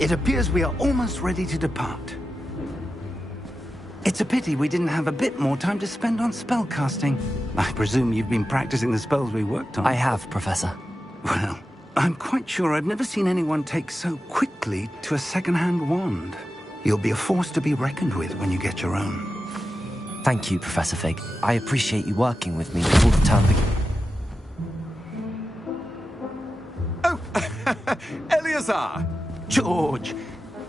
It appears we are almost ready to depart. It's a pity we didn't have a bit more time to spend on spellcasting. I presume you've been practicing the spells we worked on. I have, Professor. Well, I'm quite sure I've never seen anyone take so quickly to a second-hand wand. You'll be a force to be reckoned with when you get your own. Thank you, Professor Fig. I appreciate you working with me before the term begins. Oh, Eleazar! George!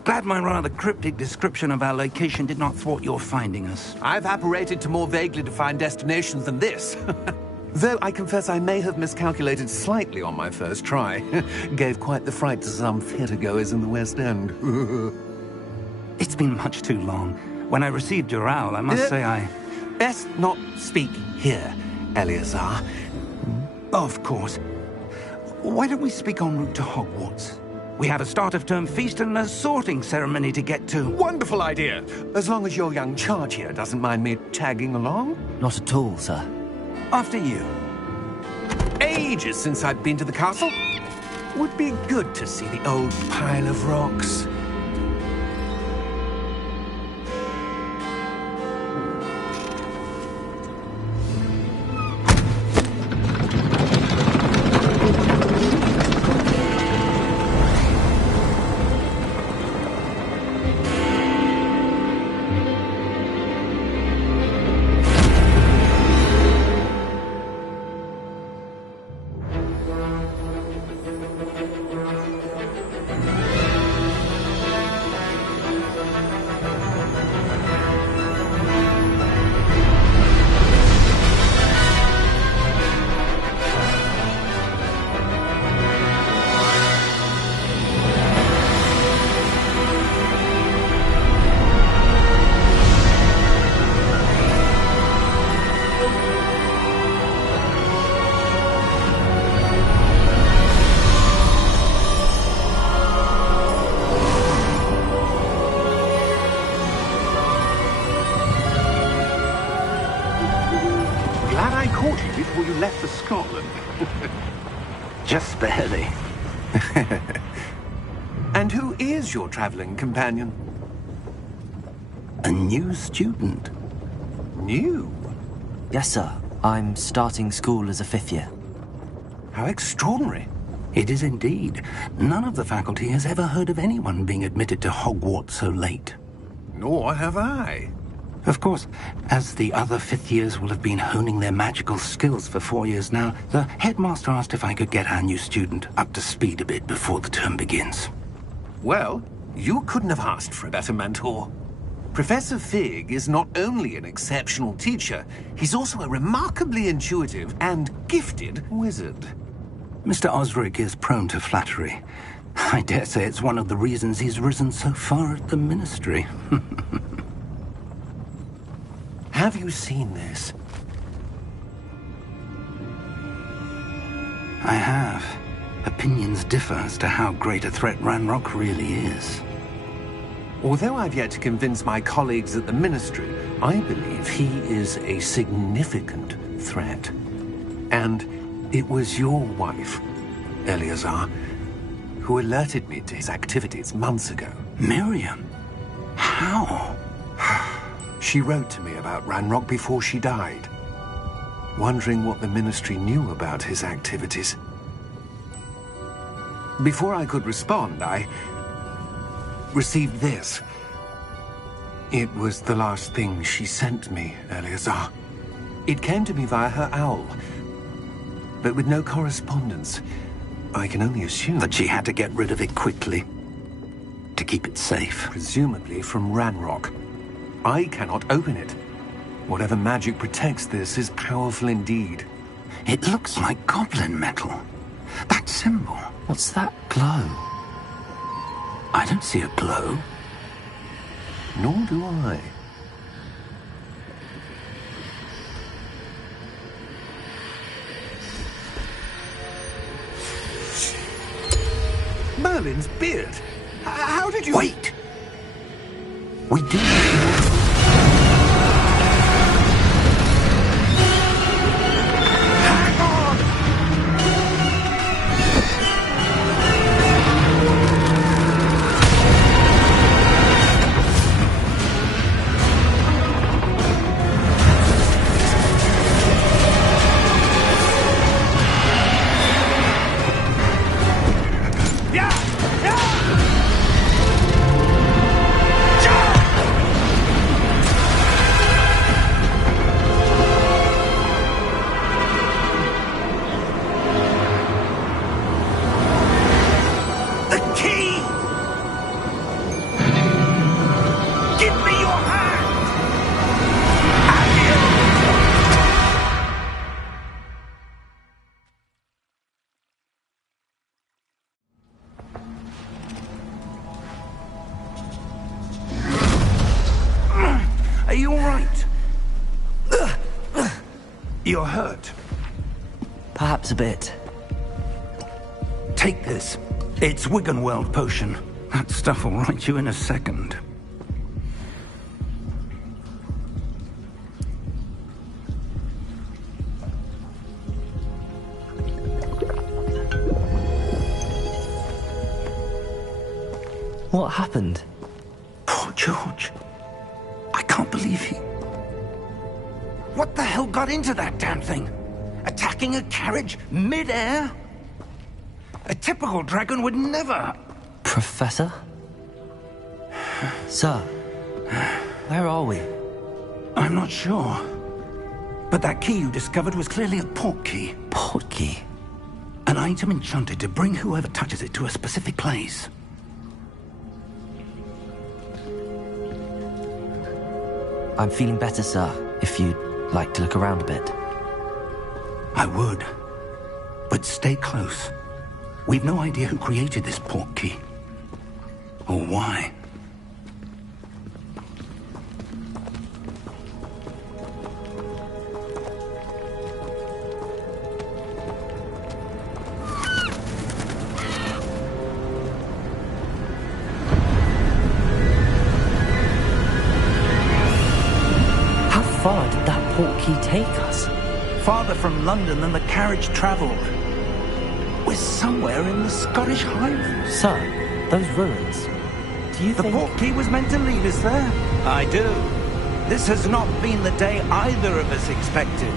Glad my rather cryptic description of our location did not thwart your finding us. I've apparated to more vaguely defined destinations than this. Though I confess I may have miscalculated slightly on my first try. Gave quite the fright to some theatre-goers in the West End. It's been much too long. When I received your owl, I must say I... Best not speak here, Eleazar. Of course. Why don't we speak en route to Hogwarts? We have a start-of-term feast and a sorting ceremony to get to. Wonderful idea! As long as your young charge here doesn't mind me tagging along. Not at all, sir. After you. Ages since I've been to the castle. Would be good to see the old pile of rocks. Before you left for Scotland. Just barely. And who is your traveling companion? A new student. New? Yes, sir. I'm starting school as a 5th year. How extraordinary. It is indeed. None of the faculty has ever heard of anyone being admitted to Hogwarts so late. Nor have I. Of course, as the other 5th years will have been honing their magical skills for 4 years now, the headmaster asked if I could get our new student up to speed a bit before the term begins. Well, you couldn't have asked for a better mentor. Professor Fig is not only an exceptional teacher, he's also a remarkably intuitive and gifted wizard. Mr. Osric is prone to flattery. I dare say it's one of the reasons he's risen so far at the Ministry. Have you seen this? I have. Opinions differ as to how great a threat Ranrock really is. Although I've yet to convince my colleagues at the Ministry, I believe he is a significant threat. And it was your wife, Eleazar, who alerted me to his activities months ago. Miriam? How? She wrote to me about Ranrock before she died, wondering what the Ministry knew about his activities. Before I could respond, I received this. It was the last thing she sent me, Eleazar. It came to me via her owl, but with no correspondence. I can only assume that she had to get rid of it quickly, to keep it safe. Presumably from Ranrock. I cannot open it. Whatever magic protects this is powerful indeed. It looks like goblin metal. That symbol. What's that glow? I don't see a glow. Nor do I. Merlin's beard. How did you... Wait! We do... right. You're hurt. Perhaps a bit. Take this. It's Wiggenweld potion. That stuff will right you in a second. What happened? Poor George. I can't believe he... What the hell got into that damn thing? Attacking a carriage mid-air? A typical dragon would never... Professor? Sir, where are we? I'm not sure. But that key you discovered was clearly a port key. Port key? An item enchanted to bring whoever touches it to a specific place. I'm feeling better, sir, if you'd like to look around a bit. I would. But stay close. We've no idea who created this port key. Or why. How far did that port key take us? Farther from London than the carriage travelled. We're somewhere in the Scottish Highlands. Sir, those ruins. Do you The think... port key was meant to lead us there. I do. This has not been the day either of us expected.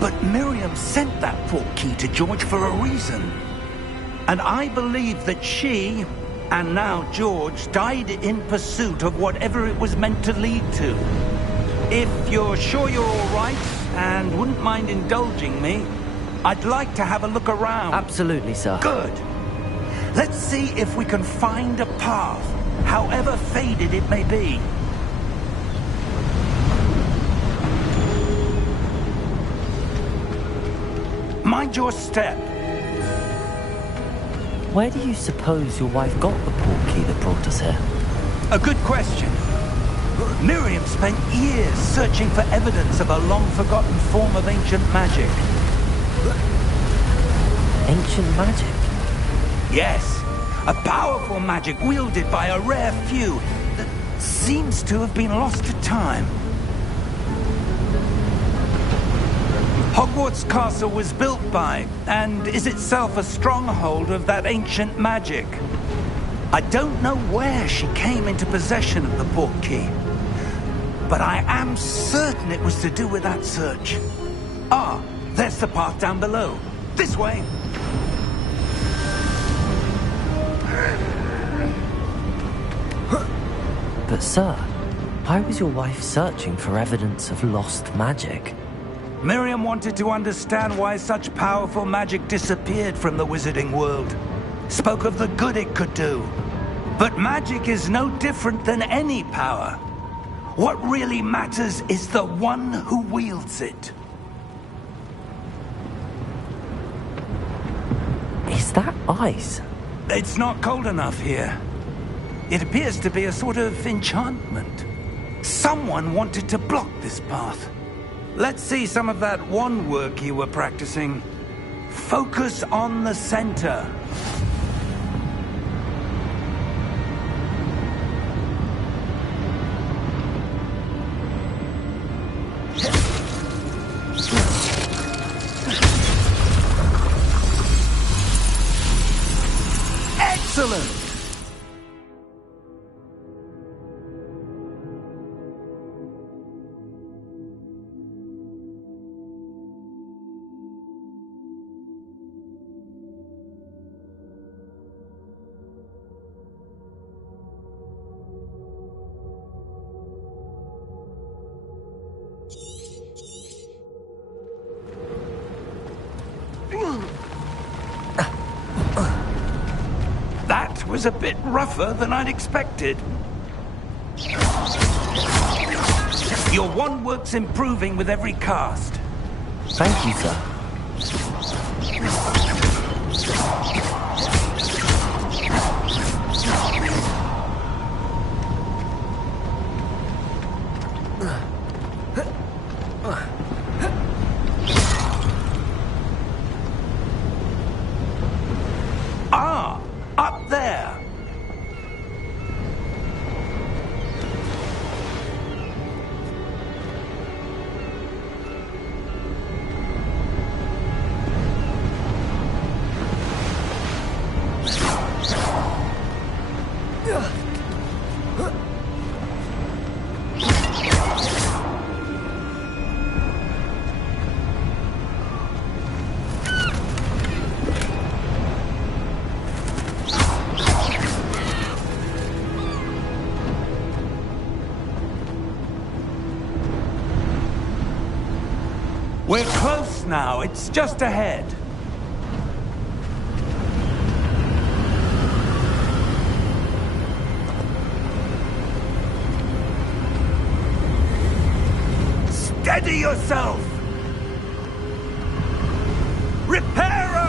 But Miriam sent that port key to George for a reason. And I believe that she, and now George, died in pursuit of whatever it was meant to lead to. If you're sure you're all right, and wouldn't mind indulging me, I'd like to have a look around. Absolutely, sir. Good. Let's see if we can find a path, however faded it may be. Mind your step. Where do you suppose your wife got the port key that brought us here? A good question. Miriam spent years searching for evidence of a long-forgotten form of ancient magic. Ancient magic? Yes, a powerful magic wielded by a rare few that seems to have been lost to time. Hogwarts Castle was built by, and is itself a stronghold of that ancient magic. I don't know where she came into possession of the port key, but I am certain it was to do with that search. Ah, there's the path down below. This way. But sir, why was your wife searching for evidence of lost magic? Miriam wanted to understand why such powerful magic disappeared from the wizarding world. Spoke of the good it could do. But magic is no different than any power. What really matters is the one who wields it. Is that ice? It's not cold enough here. It appears to be a sort of enchantment. Someone wanted to block this path. Let's see some of that wand work you were practicing. Focus on the center. Excellent! That was a bit rougher than I'd expected. Your wand work's improving with every cast. Thank you, sir. We're close now. It's just ahead. Steady yourself! Reparo!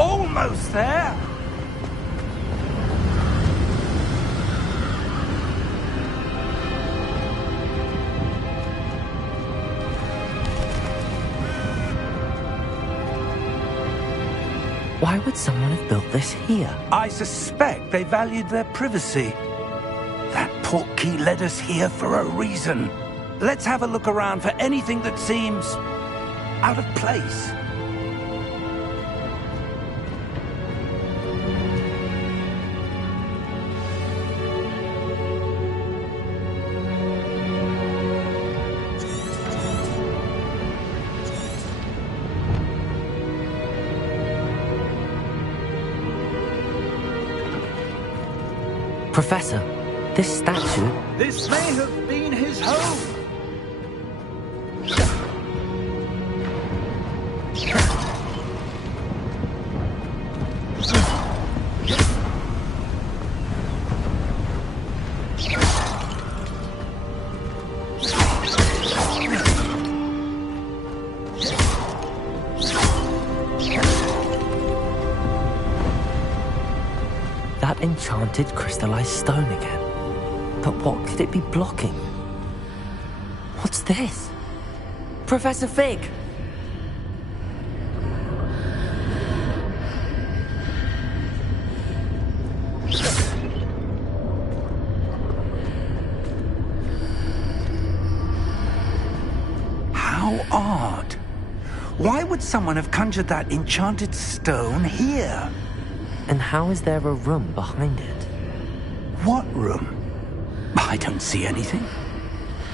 Almost there! Why would someone have built this here? I suspect they valued their privacy. That portkey led us here for a reason. Let's have a look around for anything that seems out of place. Professor, this statue... This may have been his home. That enchanted crystallized stone again. But what could it be blocking? What's this? Professor Fig! How odd. Why would someone have conjured that enchanted stone here? And how is there a room behind it? What room? I don't see anything.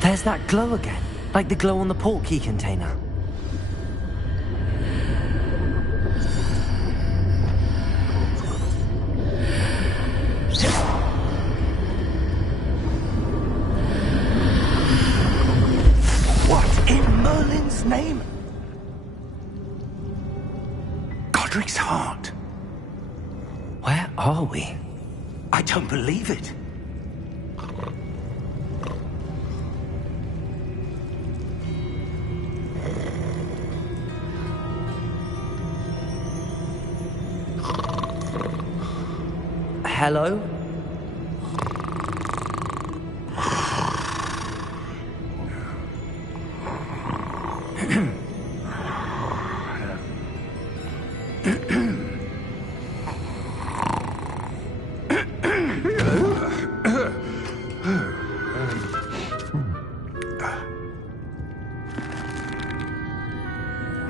There's that glow again, like the glow on the portkey container. What in Merlin's name? Godric's heart. Where are we? I don't believe it. Hello?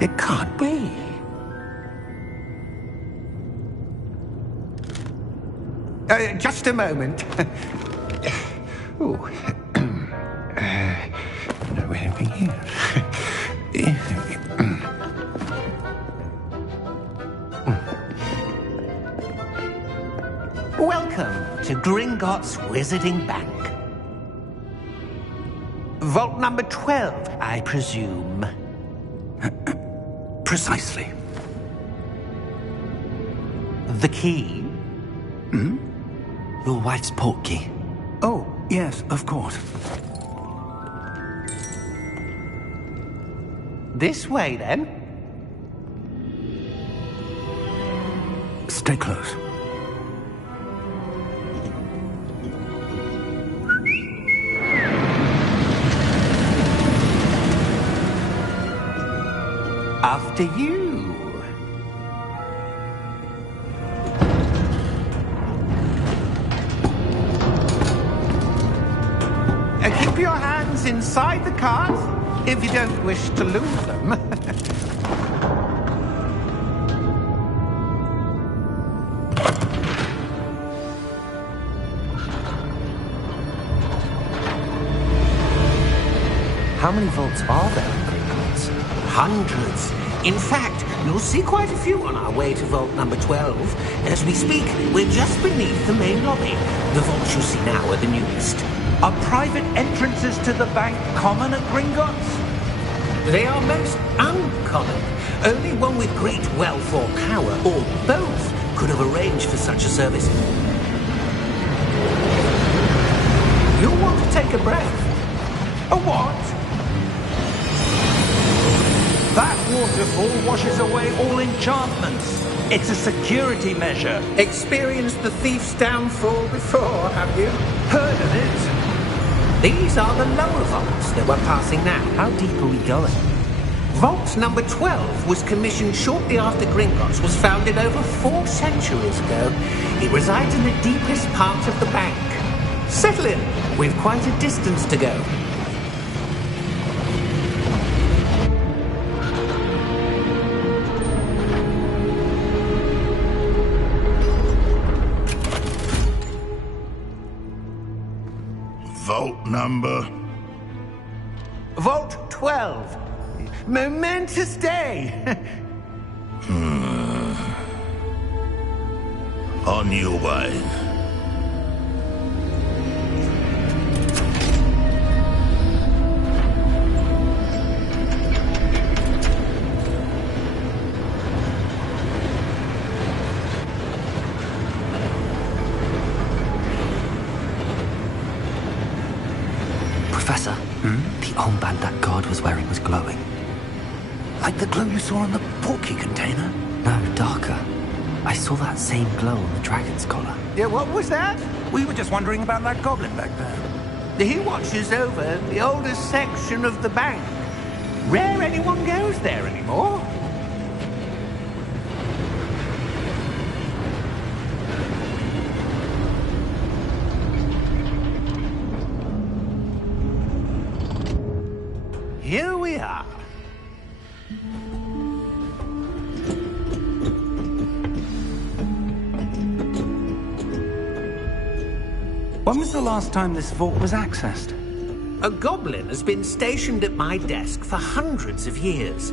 It can't be. Just a moment. Oh. No, anything here. Welcome to Gringotts Wizarding Bank. Vault number 12, I presume. Precisely. The key? Hmm? Your wife's portkey. Oh, yes, of course. This way, then. Stay close. After you. Keep your hands inside the cart if you don't wish to lose them. How many vaults are there in Gringotts? Hundreds. In fact, you'll see quite a few on our way to vault number 12. As we speak, we're just beneath the main lobby. The vaults you see now are the newest. Are private entrances to the bank common at Gringotts? They are most uncommon. Only one with great wealth or power, or both, could have arranged for such a service. You'll want to take a breath. A what? That waterfall washes away all enchantments. It's a security measure. Experienced the thief's downfall before, have you? Heard of it? These are the lower vaults that we're passing now. How deep are we going? Vault number 12 was commissioned shortly after Gringotts was founded over 4 centuries ago. It resides in the deepest part of the bank. Settle in. We've quite a distance to go. Vault number? Vault 12. Momentous day. On your way. Professor, the armband that guard was wearing was glowing. Like the glow you saw on the portkey container? No, darker. I saw that same glow on the dragon's collar. Yeah, what was that? We were just wondering about that goblin back there. He watches over the oldest section of the bank. Rare anyone goes there anymore. Here we are. When was the last time this vault was accessed? A goblin has been stationed at my desk for hundreds of years.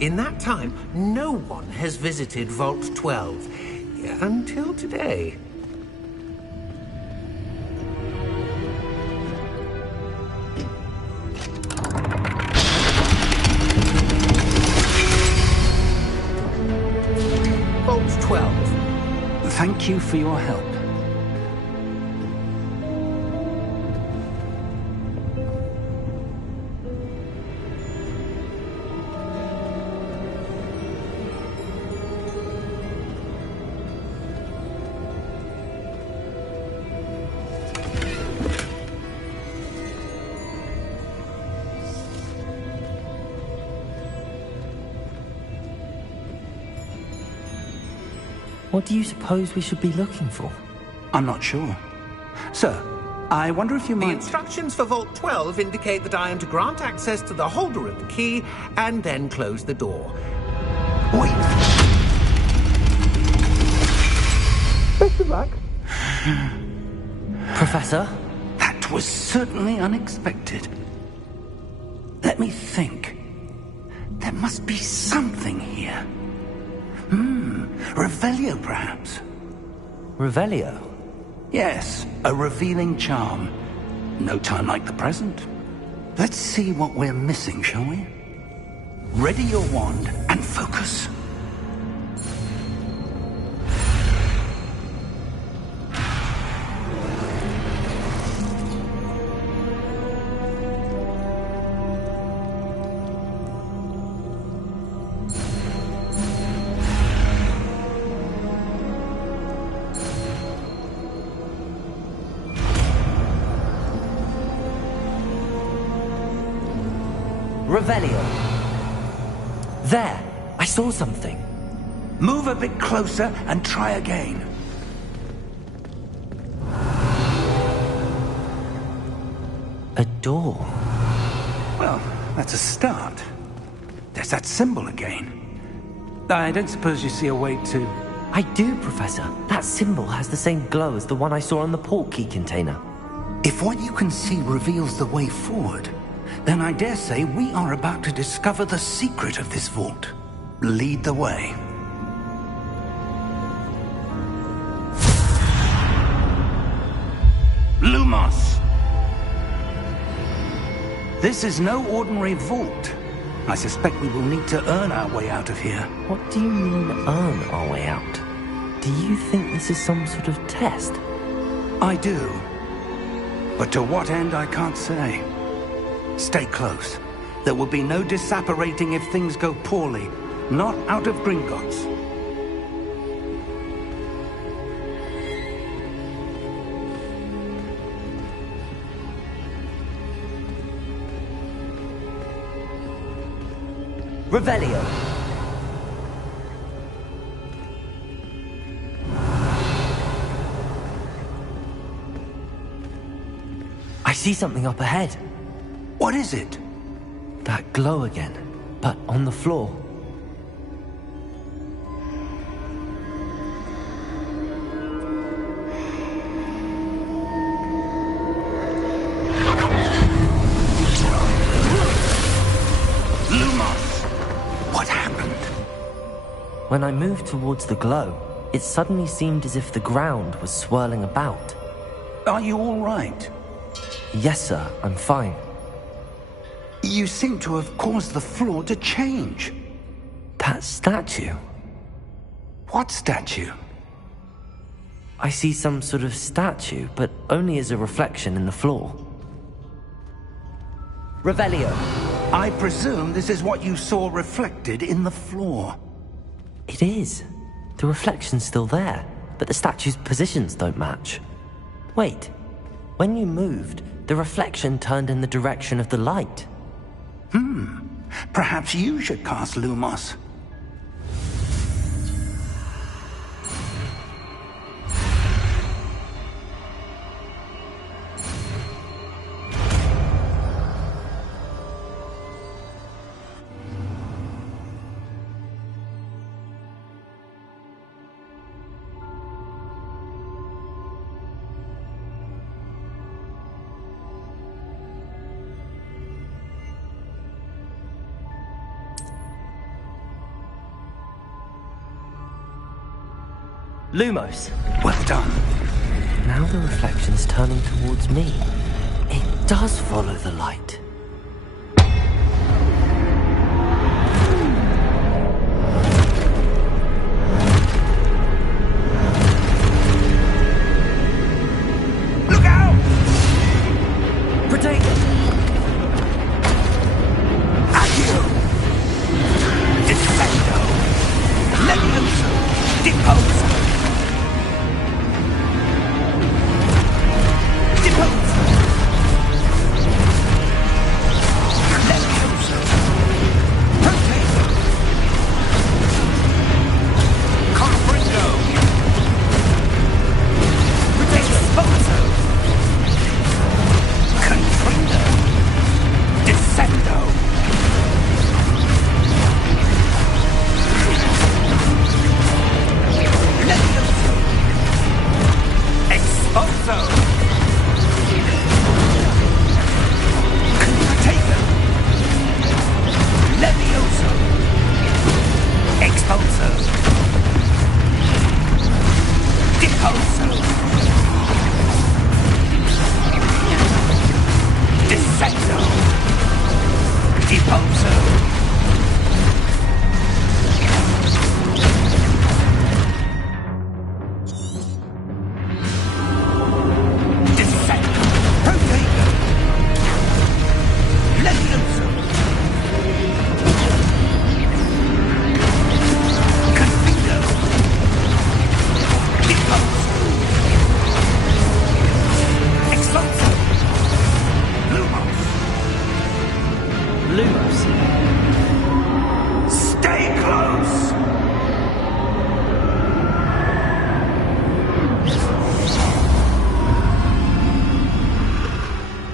In that time, no one has visited Vault 12. Until today. Vault 12. Thank you for your help. What do you suppose we should be looking for? I'm not sure. Sir, I wonder if you The might... instructions for Vault 12 indicate that I am to grant access to the holder of the key and then close the door. Wait! Best of luck. Professor? That was certainly unexpected. Let me think. There must be something here. Revelio, perhaps? Revelio? Yes, a revealing charm. No time like the present. Let's see what we're missing, shall we? Ready your wand and focus. Revelio. There! I saw something. Move a bit closer and try again. A door. Well, that's a start. There's that symbol again. I don't suppose you see a way to... I do, Professor. That symbol has the same glow as the one I saw on the portkey container. If what you can see reveals the way forward, Then I dare say we are about to discover the secret of this vault. Lead the way. Lumos! This is no ordinary vault. I suspect we will need to earn our way out of here. What do you mean, earn our way out? Do you think this is some sort of test? I do. But to what end, I can't say. Stay close. There will be no disapparating if things go poorly. Not out of Gringotts. Revelio. I see something up ahead. What is it? That glow again, but on the floor. When I moved towards the glow, it suddenly seemed as if the ground was swirling about. Are you all right? Yes, sir, I'm fine. You seem to have caused the floor to change. That statue? What statue? I see some sort of statue, but only as a reflection in the floor. Revelio. I presume this is what you saw reflected in the floor. It is. The reflection's still there, but the statue's positions don't match. Wait. When you moved, the reflection turned in the direction of the light. Perhaps you should cast Lumos. Lumos. Well done. Now the reflection's turning towards me. It does follow the light. Look out! Protect it! Accio! Defendo! Levioso! Deposa!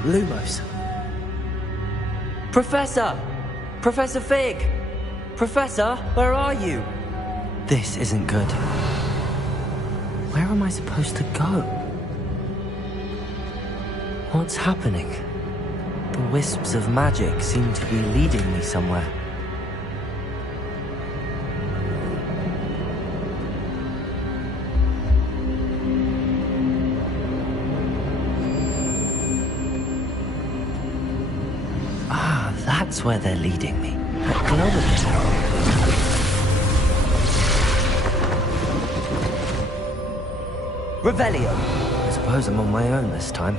Lumos. Professor! Professor Fig! Professor, where are you? This isn't good. Where am I supposed to go? What's happening? The wisps of magic seem to be leading me somewhere. Ah, that's where they're leading me. That glowing tower. Revelio. I suppose I'm on my own this time.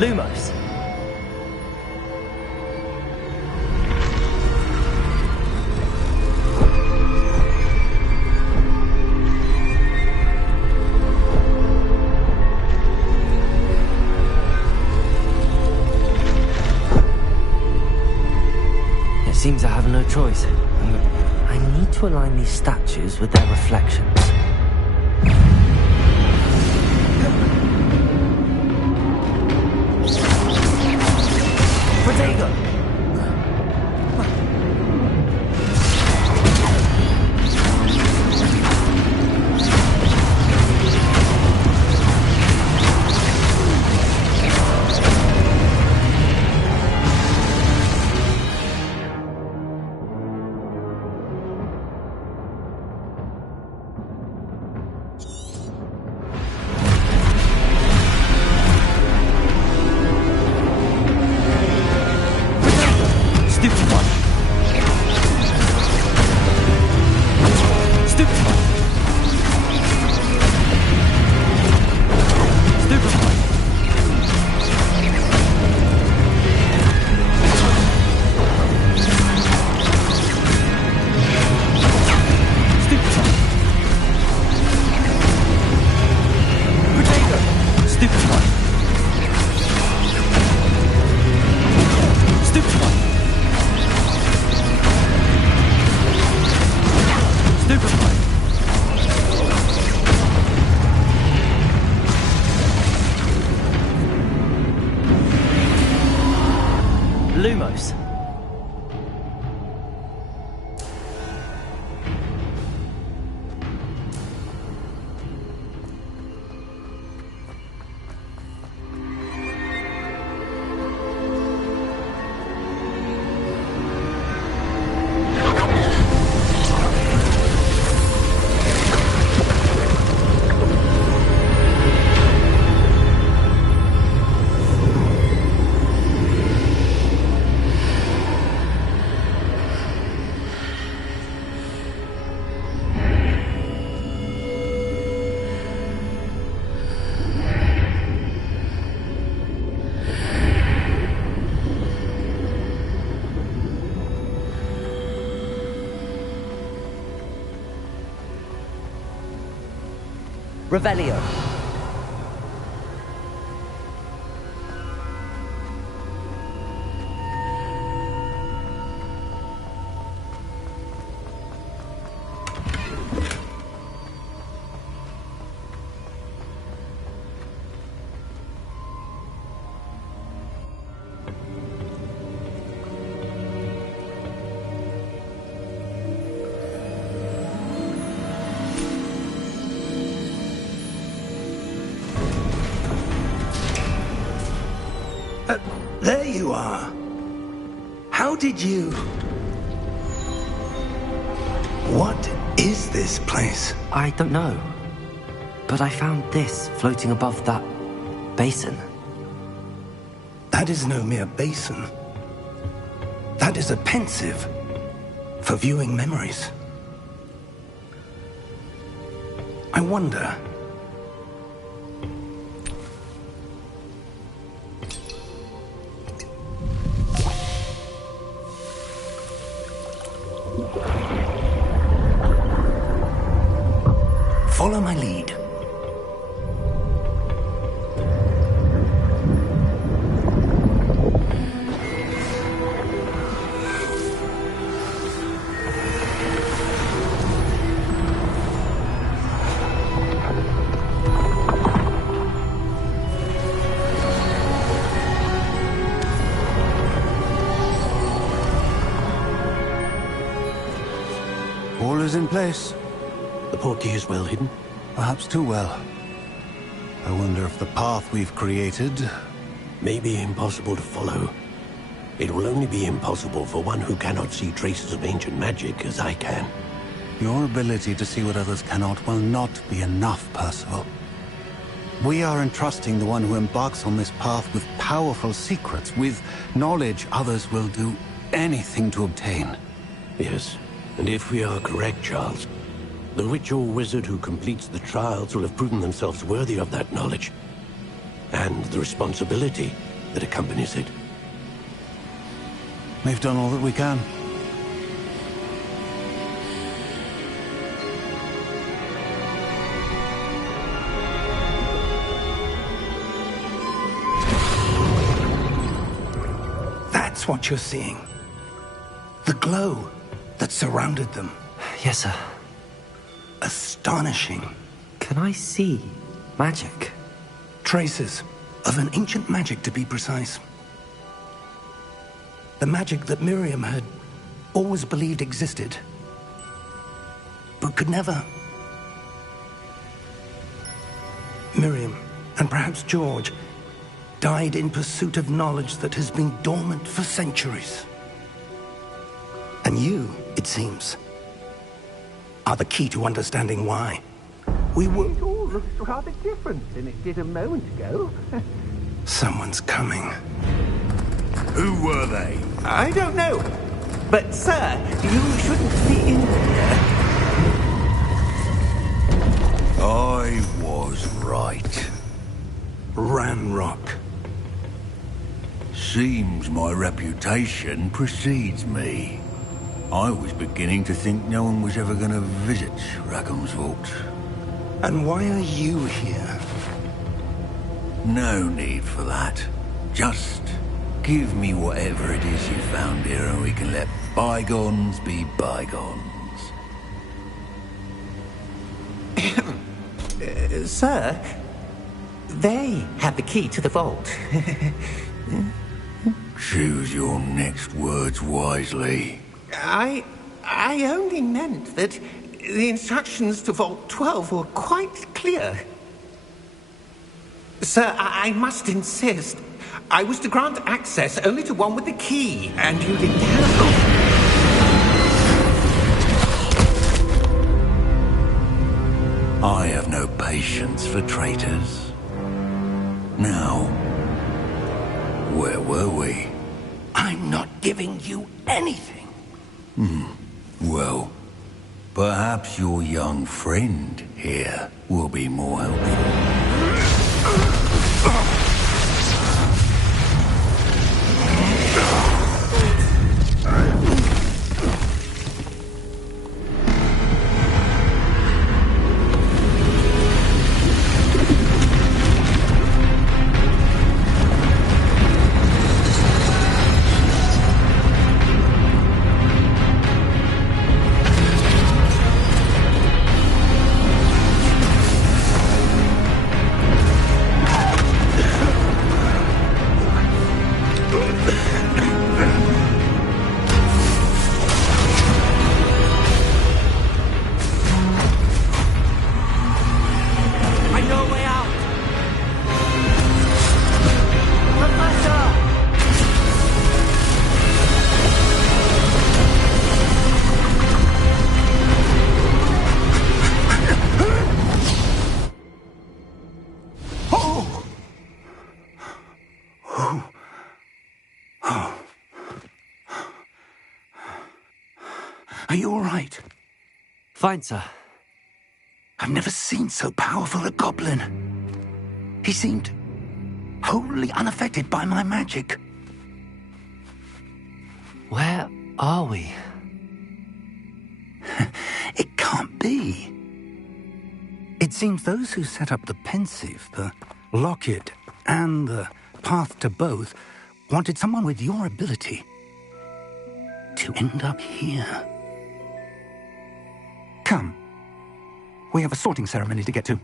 Lumos. It seems I have no choice. I need to align these statues with their reflections. Protego! Lumos. Revelio. There you are. How did you... What is this place? I don't know. But I found this floating above that basin. That is no mere basin. That is a pensive for viewing memories. I wonder... Follow my lead. All is in place. The portkey is well hidden. perhaps too well. I wonder if the path we've created may be impossible to follow. It will only be impossible for one who cannot see traces of ancient magic as I can. Your ability to see what others cannot will not be enough, Percival. We are entrusting the one who embarks on this path with powerful secrets, with knowledge others will do anything to obtain. Yes, and if we are correct, Charles, the witch or wizard who completes the trials will have proven themselves worthy of that knowledge, and the responsibility that accompanies it. We've done all that we can. That's what you're seeing. The glow that surrounded them. Yes, sir. Astonishing. Can I see magic? Traces of an ancient magic, to be precise. The magic that Miriam had always believed existed, but could never. Miriam, and perhaps George, died in pursuit of knowledge that has been dormant for centuries. And you, it seems, are the key to understanding why. We were... It all looks rather different than it did a moment ago. Someone's coming. Who were they? I don't know. But, sir, you shouldn't be in here. I was right. Ranrock. Seems my reputation precedes me. I was beginning to think no one was ever going to visit Rackham's vault. And why are you here? No need for that. Just give me whatever it is you found here and we can let bygones be bygones. Sir, they have the key to the vault. Choose your next words wisely. I only meant that the instructions to Vault 12 were quite clear. Sir, I must insist. I was to grant access only to one with the key, and you didn't have... I have no patience for traitors. Now, where were we? I'm not giving you anything. Well, perhaps your young friend here will be more helpful. Are you all right? Fine, sir. I've never seen so powerful a goblin. He seemed wholly unaffected by my magic. Where are we? It can't be. It seems those who set up the pensive, the locket, and the path to both wanted someone with your ability to end up here. Come. We have a sorting ceremony to get to.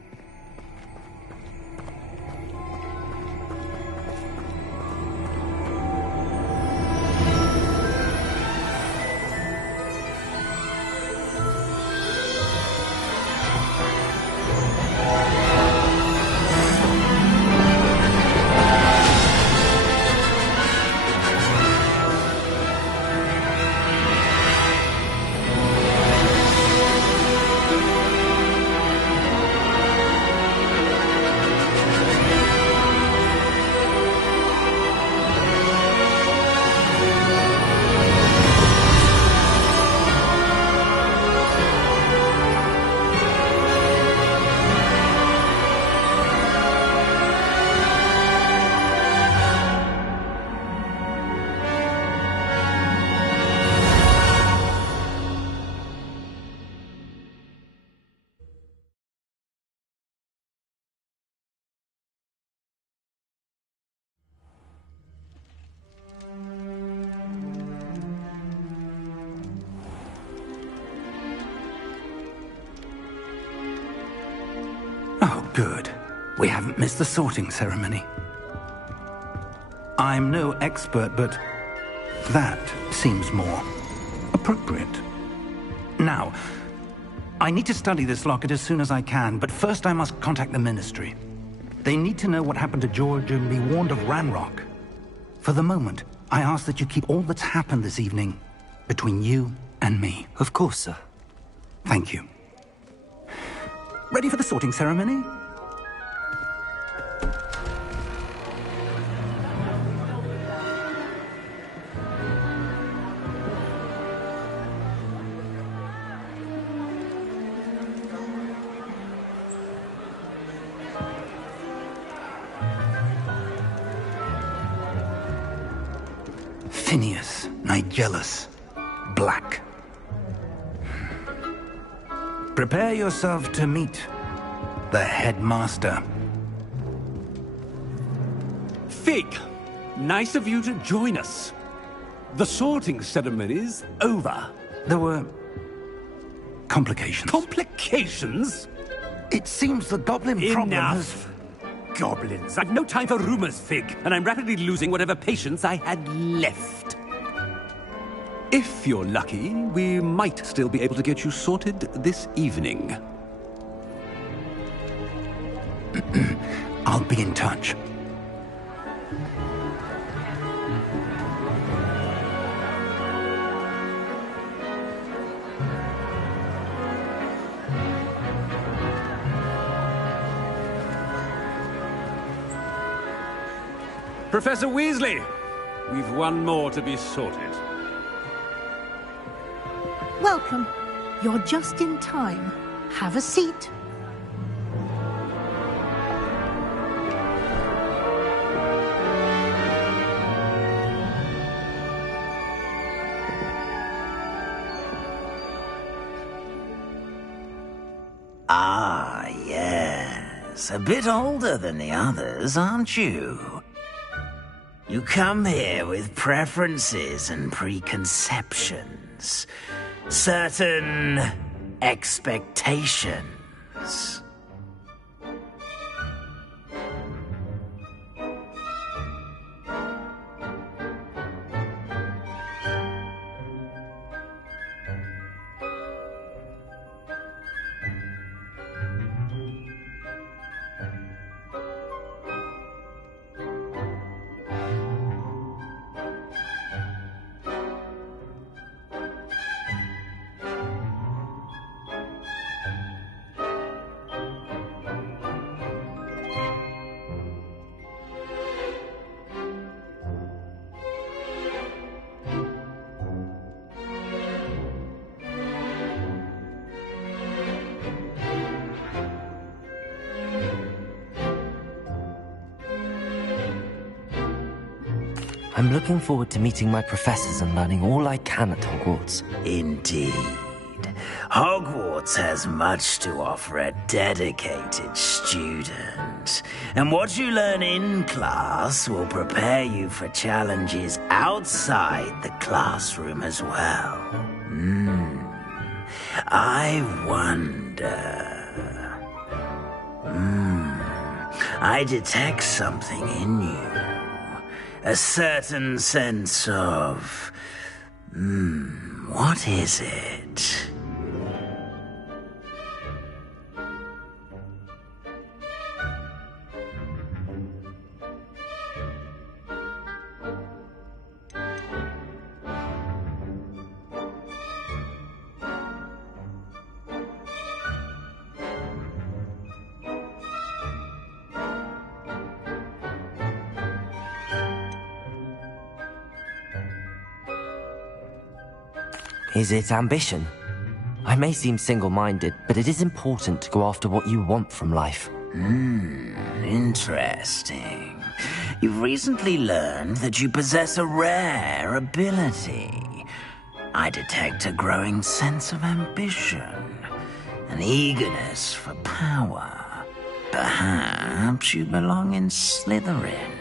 We haven't missed the sorting ceremony. I'm no expert, but that seems more appropriate. Now, I need to study this locket as soon as I can, but first I must contact the Ministry. They need to know what happened to George and be warned of Ranrock. For the moment, I ask that you keep all that's happened this evening between you and me. Of course, sir. Thank you. Ready for the sorting ceremony? Phineas, Nigellus, Black. Prepare yourself to meet the headmaster. Fig, nice of you to join us. The sorting ceremony's over. There were complications. Complications? It seems the goblin problem has... Enough! Goblins. I've no time for rumors, Fig, and I'm rapidly losing whatever patience I had left. If you're lucky, we might still be able to get you sorted this evening. I'll be in touch. Professor Weasley, we've one more to be sorted. Welcome. You're just in time. Have a seat. Ah, yes. A bit older than the others, aren't you? You come here with preferences and preconceptions. Certain expectations. I'm looking forward to meeting my professors and learning all I can at Hogwarts. Indeed. Hogwarts has much to offer a dedicated student. And what you learn in class will prepare you for challenges outside the classroom as well. I wonder... I detect something in you. A certain sense of... what is it? Is it ambition? I may seem single-minded, but it is important to go after what you want from life. Interesting. You've recently learned that you possess a rare ability. I detect a growing sense of ambition, an eagerness for power. Perhaps you belong in Slytherin.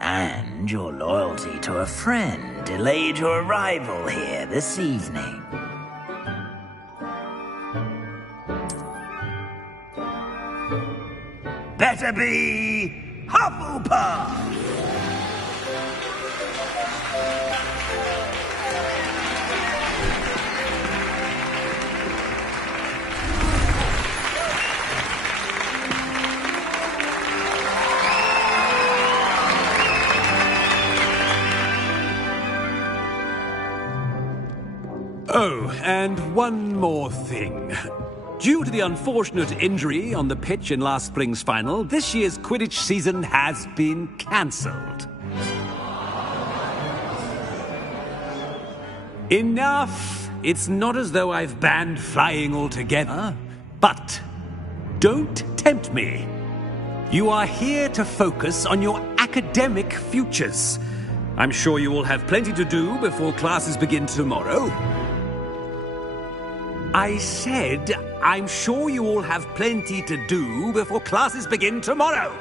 And your loyalty to a friend delayed your arrival here this evening. Better be Hufflepuff! Oh, and one more thing. Due to the unfortunate injury on the pitch in last spring's final, this year's Quidditch season has been cancelled. Enough! It's not as though I've banned flying altogether, but don't tempt me. You are here to focus on your academic futures. I'm sure you will have plenty to do before classes begin tomorrow. I said, I'm sure you all have plenty to do before classes begin tomorrow.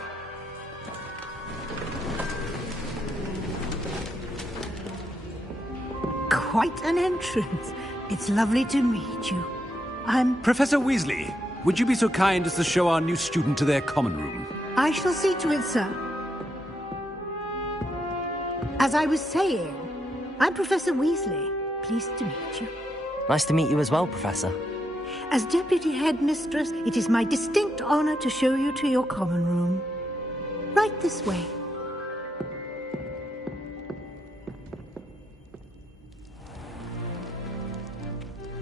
Quite an entrance. It's lovely to meet you. I'm... Professor Weasley, would you be so kind as to show our new student to their common room? I shall see to it, sir. As I was saying, I'm Professor Weasley. Pleased to meet you. Nice to meet you as well, Professor. As Deputy Headmistress, it is my distinct honor to show you to your common room. Right this way.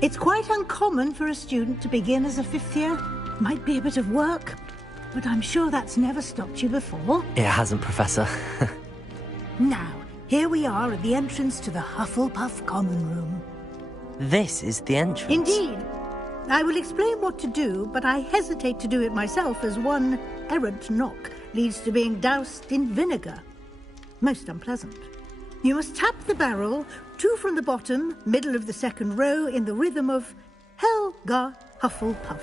It's quite uncommon for a student to begin as a fifth year. Might be a bit of work, but I'm sure that's never stopped you before. It hasn't, Professor. Now, here we are at the entrance to the Hufflepuff common room. This is the entrance. Indeed. I will explain what to do, but I hesitate to do it myself as one errant knock leads to being doused in vinegar. Most unpleasant. You must tap the barrel, 2 from the bottom, middle of the second row, in the rhythm of Helga Hufflepuff.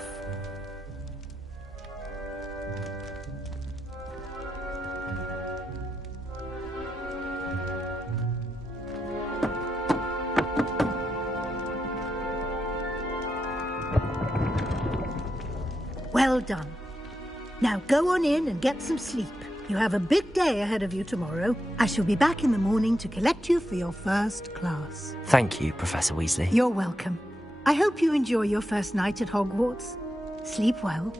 Well done. Now go on in and get some sleep. You have a big day ahead of you tomorrow. I shall be back in the morning to collect you for your first class. Thank you, Professor Weasley. You're welcome. I hope you enjoy your first night at Hogwarts. Sleep well.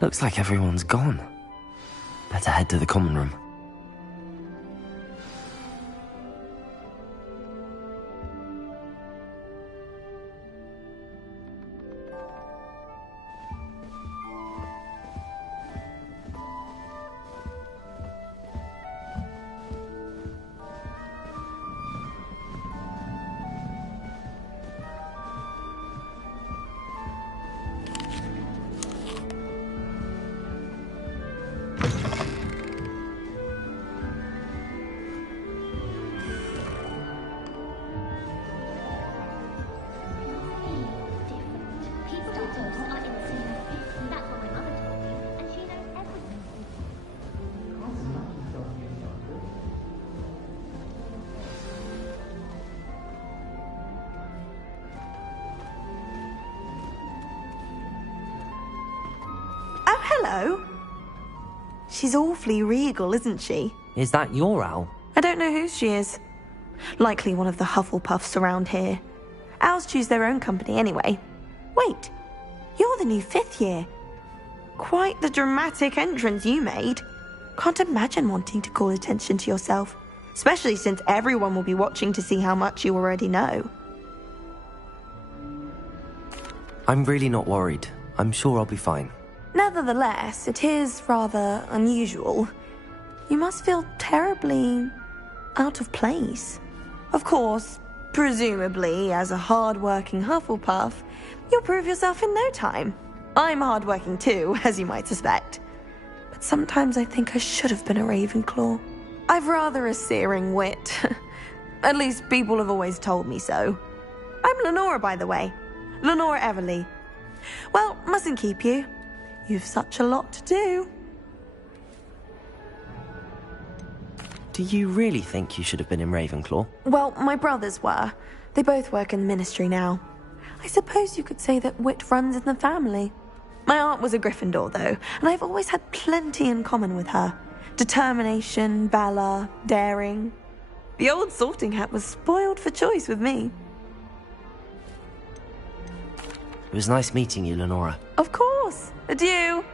Looks like everyone's gone. Better head to the common room. hello. She's awfully regal, isn't she? Is that your owl? I don't know whose she is. Likely one of the Hufflepuffs around here. Owls choose their own company anyway. Wait, you're the new 5th year. Quite the dramatic entrance you made. Can't imagine wanting to call attention to yourself, especially since everyone will be watching to see how much you already know. I'm really not worried. I'm sure I'll be fine. Nevertheless, it is rather unusual. You must feel terribly out of place. Of course, presumably, as a hard-working Hufflepuff, you'll prove yourself in no time. I'm hard-working too, as you might suspect. But sometimes I think I should have been a Ravenclaw. I've rather a searing wit. At least people have always told me so. I'm Lenora, by the way. Lenora Everly. Well, mustn't keep you. You've such a lot to do. Do you really think you should have been in Ravenclaw? Well, my brothers were. They both work in the ministry now. I suppose you could say that wit runs in the family. My aunt was a Gryffindor, though, and I've always had plenty in common with her. Determination, valor, daring. The old sorting hat was spoiled for choice with me. It was nice meeting you, Lenora. Of course. Adieu.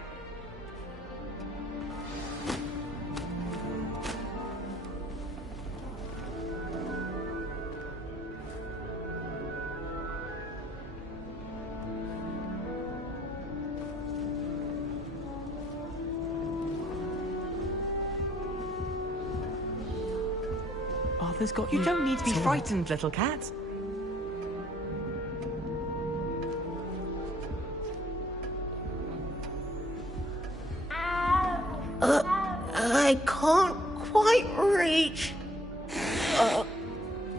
Arthur's got you. You don't need to be frightened, little cat. I can't quite reach.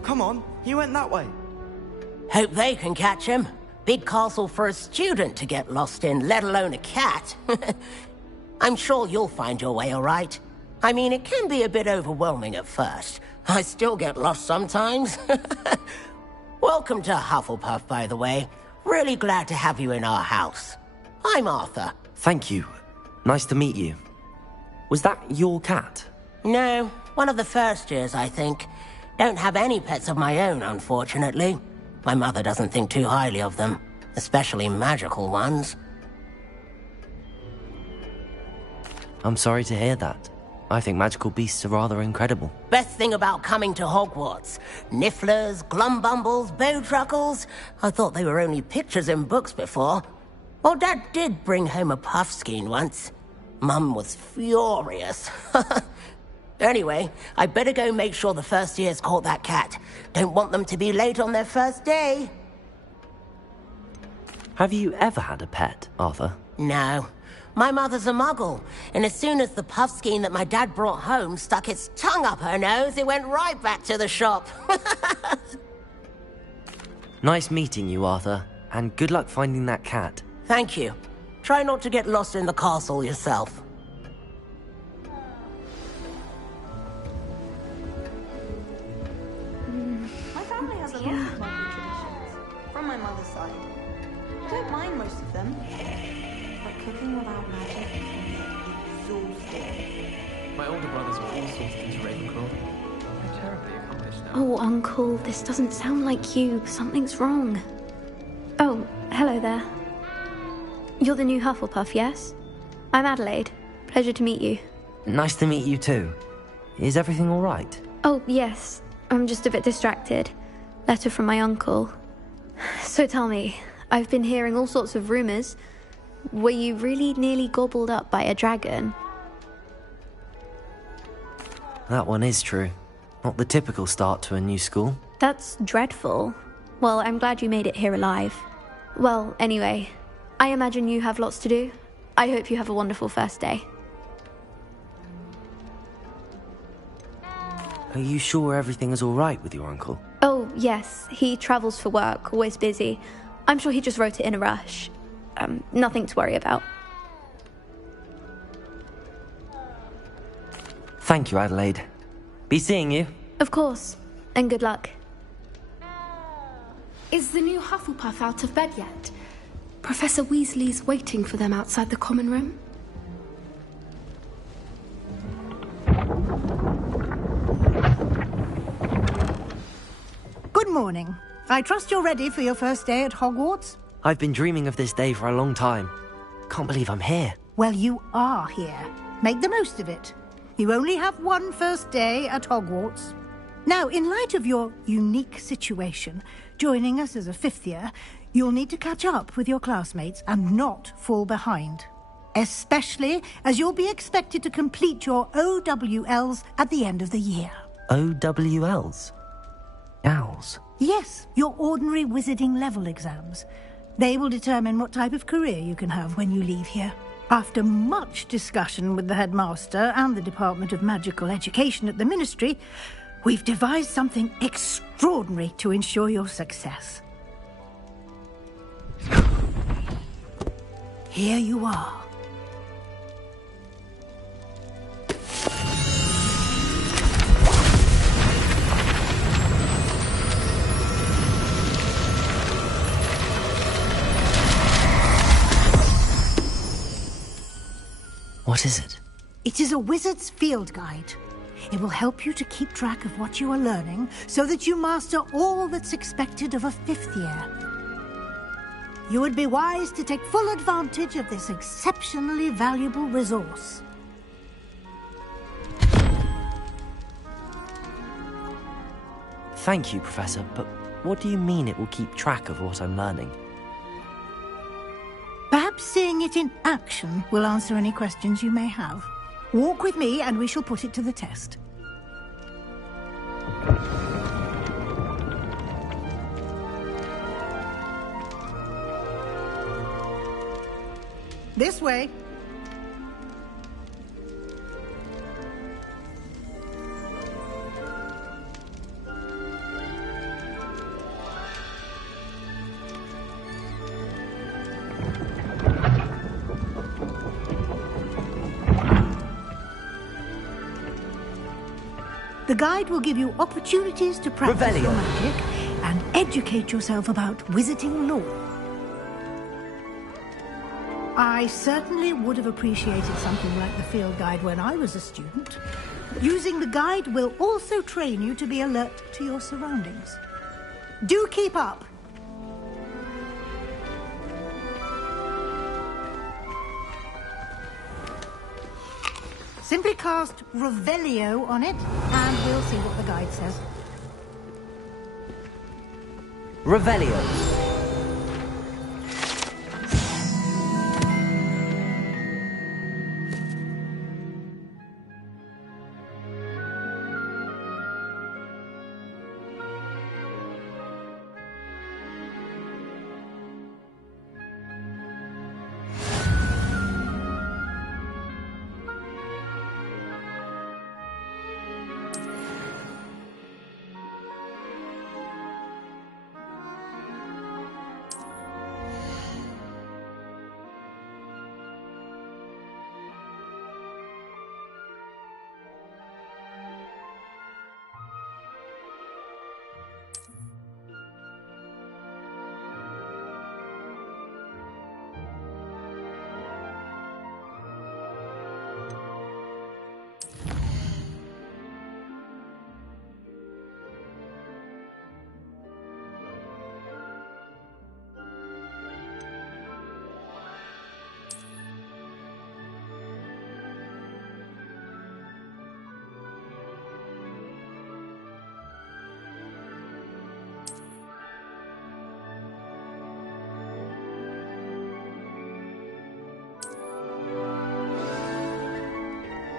Come on, you went that way. Hope they can catch him. Big castle for a student to get lost in, let alone a cat. I'm sure you'll find your way all right. I mean, it can be a bit overwhelming at first. I still get lost sometimes. Welcome to Hufflepuff, by the way. Really glad to have you in our house. I'm Arthur. Thank you. Nice to meet you. Was that your cat? No, one of the first years, I think. Don't have any pets of my own, unfortunately. My mother doesn't think too highly of them, especially magical ones. I'm sorry to hear that. I think magical beasts are rather incredible. Best thing about coming to Hogwarts. Nifflers, Glumbumbles, Bowtruckles. I thought they were only pictures in books before. Well, Dad did bring home a Puffskein once. Mum was furious. Anyway, I better go make sure the first years caught that cat. Don't want them to be late on their first day. Have you ever had a pet, Arthur? No. My mother's a muggle, and as soon as the Puffskein that my dad brought home stuck its tongue up her nose, it went right back to the shop. Nice meeting you, Arthur, and good luck finding that cat. Thank you. Try not to get lost in the castle yourself. My family has a lot of local traditions, from my mother's side. I don't mind most of them. But cooking without magic is exhausting. My older brothers were all sorted into Ravenclaw. They're terribly accomplished now. Oh, Uncle, this doesn't sound like you. Something's wrong. Oh, hello there. You're the new Hufflepuff, yes? I'm Adelaide. Pleasure to meet you. Nice to meet you too. Is everything all right? Oh, yes. I'm just a bit distracted. Letter from my uncle. So tell me, I've been hearing all sorts of rumors. Were you really nearly gobbled up by a dragon? That one is true. Not the typical start to a new school. That's dreadful. Well, I'm glad you made it here alive. Well, anyway, I imagine you have lots to do. I hope you have a wonderful first day. Are you sure everything is all right with your uncle? Oh, yes. He travels for work, always busy. I'm sure he just wrote it in a rush. Nothing to worry about. Thank you, Adelaide. Be seeing you. Of course. And good luck. Is the new Hufflepuff out of bed yet? Professor Weasley's waiting for them outside the common room. morning. I trust you're ready for your first day at Hogwarts? I've been dreaming of this day for a long time. Can't believe I'm here. Well, you are here. Make the most of it. You only have one first day at Hogwarts. Now, in light of your unique situation, joining us as a fifth year, you'll need to catch up with your classmates and not fall behind. Especially as you'll be expected to complete your OWLs at the end of the year. OWLs? Owls? Yes, your ordinary wizarding level exams. They will determine what type of career you can have when you leave here. After much discussion with the headmaster and the Department of Magical Education at the Ministry, we've devised something extraordinary to ensure your success. Here you are. What is it? It is a wizard's field guide. It will help you to keep track of what you are learning so that you master all that's expected of a fifth year. You would be wise to take full advantage of this exceptionally valuable resource. Thank you, Professor, but what do you mean it will keep track of what I'm learning? Perhaps seeing it in action will answer any questions you may have. Walk with me and we shall put it to the test. This way. The guide will give you opportunities to practice your magic and educate yourself about wizarding lore. I certainly would have appreciated something like the field guide when I was a student. Using the guide will also train you to be alert to your surroundings. Do keep up! Simply cast Revelio on it, and we'll see what the guide says. Revelio.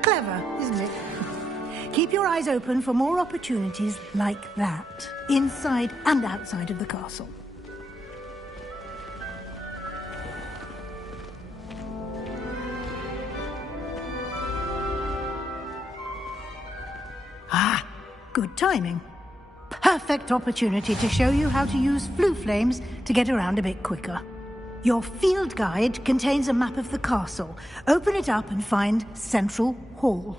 Clever, isn't it? Keep your eyes open for more opportunities like that, inside and outside of the castle. Ah, good timing. Perfect opportunity to show you how to use flue flames to get around a bit quicker. Your field guide contains a map of the castle. Open it up and find Central Hall.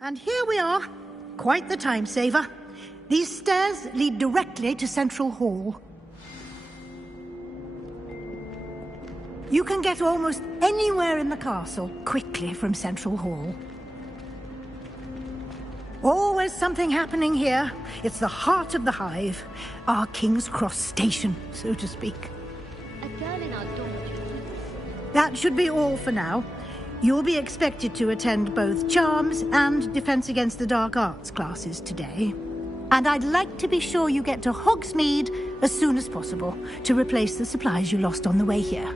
And here we are. Quite the time saver. These stairs lead directly to Central Hall. You can get almost anywhere in the castle quickly from Central Hall. Always something happening here. It's the heart of the hive. Our King's Cross station, so to speak. A girl in our dormitory. That should be all for now. You'll be expected to attend both Charms and Defense Against the Dark Arts classes today. And I'd like to be sure you get to Hogsmeade as soon as possible to replace the supplies you lost on the way here.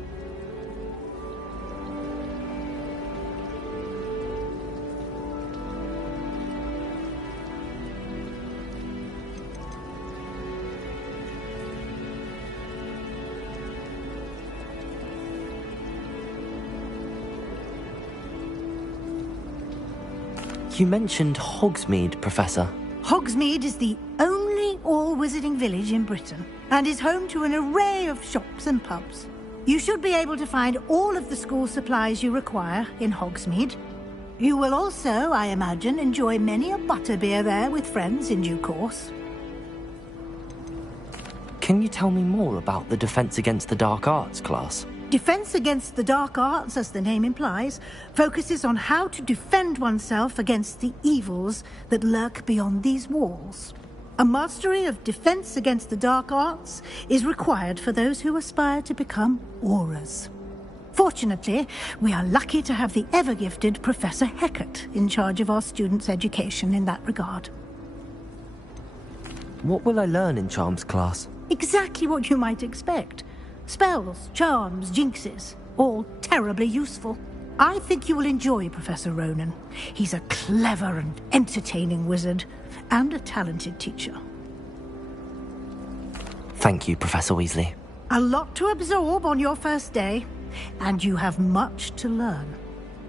You mentioned Hogsmeade, Professor. Hogsmeade is the only all-wizarding village in Britain and is home to an array of shops and pubs. You should be able to find all of the school supplies you require in Hogsmeade. You will also, I imagine, enjoy many a butterbeer there with friends in due course. Can you tell me more about the Defense Against the Dark Arts class? Defense Against the Dark Arts, as the name implies, focuses on how to defend oneself against the evils that lurk beyond these walls. A mastery of Defense Against the Dark Arts is required for those who aspire to become Aurors. Fortunately, we are lucky to have the ever-gifted Professor Hecat in charge of our students' education in that regard. What will I learn in Charms class? Exactly what you might expect. Spells, charms, jinxes, all terribly useful. I think you will enjoy Professor Ronan. He's a clever and entertaining wizard, and a talented teacher. Thank you, Professor Weasley. A lot to absorb on your first day, and you have much to learn.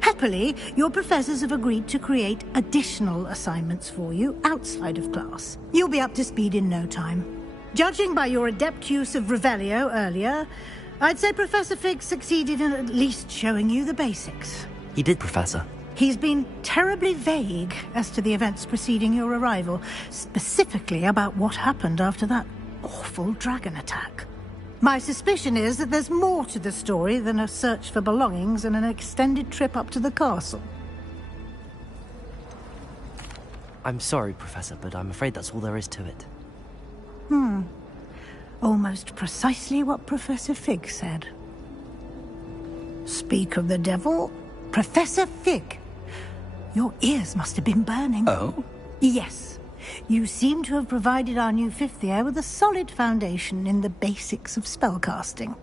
Happily, your professors have agreed to create additional assignments for you outside of class. You'll be up to speed in no time. Judging by your adept use of Revelio earlier, I'd say Professor Fig succeeded in at least showing you the basics. He did, Professor. He's been terribly vague as to the events preceding your arrival, specifically about what happened after that awful dragon attack. My suspicion is that there's more to the story than a search for belongings and an extended trip up to the castle. I'm sorry, Professor, but I'm afraid that's all there is to it. Almost precisely what Professor Fig said. Speak of the devil, Professor Fig. Your ears must have been burning. Oh? Yes. You seem to have provided our new fifth year with a solid foundation in the basics of spellcasting.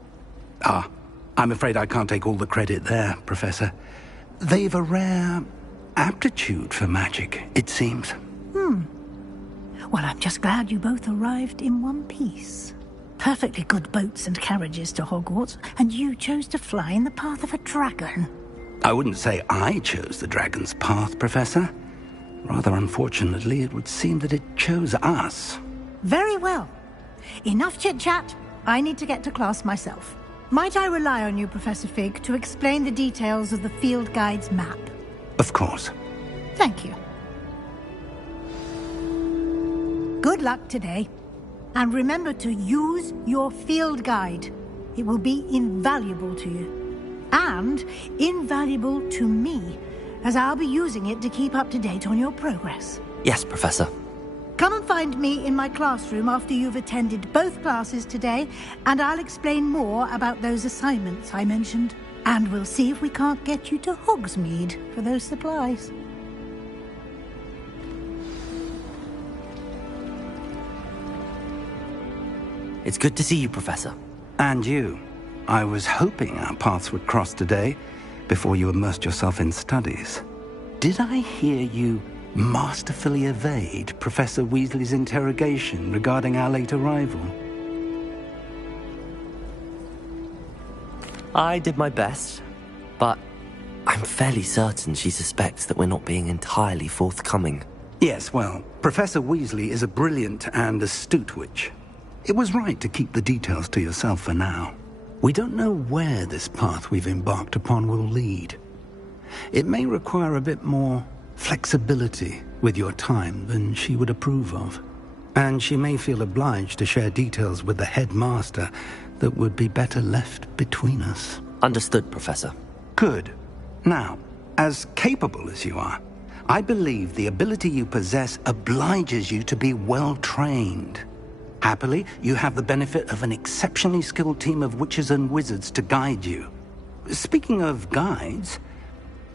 Ah, I'm afraid I can't take all the credit there, Professor. They've a rare aptitude for magic, it seems. Well, I'm just glad you both arrived in one piece. Perfectly good boats and carriages to Hogwarts, and you chose to fly in the path of a dragon. I wouldn't say I chose the dragon's path, Professor. Rather unfortunately, it would seem that it chose us. Very well. Enough chit-chat. I need to get to class myself. Might I rely on you, Professor Fig, to explain the details of the field guide's map? Of course. Thank you. Good luck today. And remember to use your field guide. It will be invaluable to you. And invaluable to me, as I'll be using it to keep up to date on your progress. Yes, Professor. Come and find me in my classroom after you've attended both classes today, and I'll explain more about those assignments I mentioned. And we'll see if we can't get you to Hogsmeade for those supplies. It's good to see you, Professor. And you. I was hoping our paths would cross today, before you immersed yourself in studies. Did I hear you masterfully evade Professor Weasley's interrogation regarding our late arrival? I did my best, but I'm fairly certain she suspects that we're not being entirely forthcoming. Yes, well, Professor Weasley is a brilliant and astute witch. It was right to keep the details to yourself for now. We don't know where this path we've embarked upon will lead. It may require a bit more flexibility with your time than she would approve of. And she may feel obliged to share details with the headmaster that would be better left between us. Understood, Professor. Good. Now, as capable as you are, I believe the ability you possess obliges you to be well-trained. Happily, you have the benefit of an exceptionally skilled team of witches and wizards to guide you. Speaking of guides,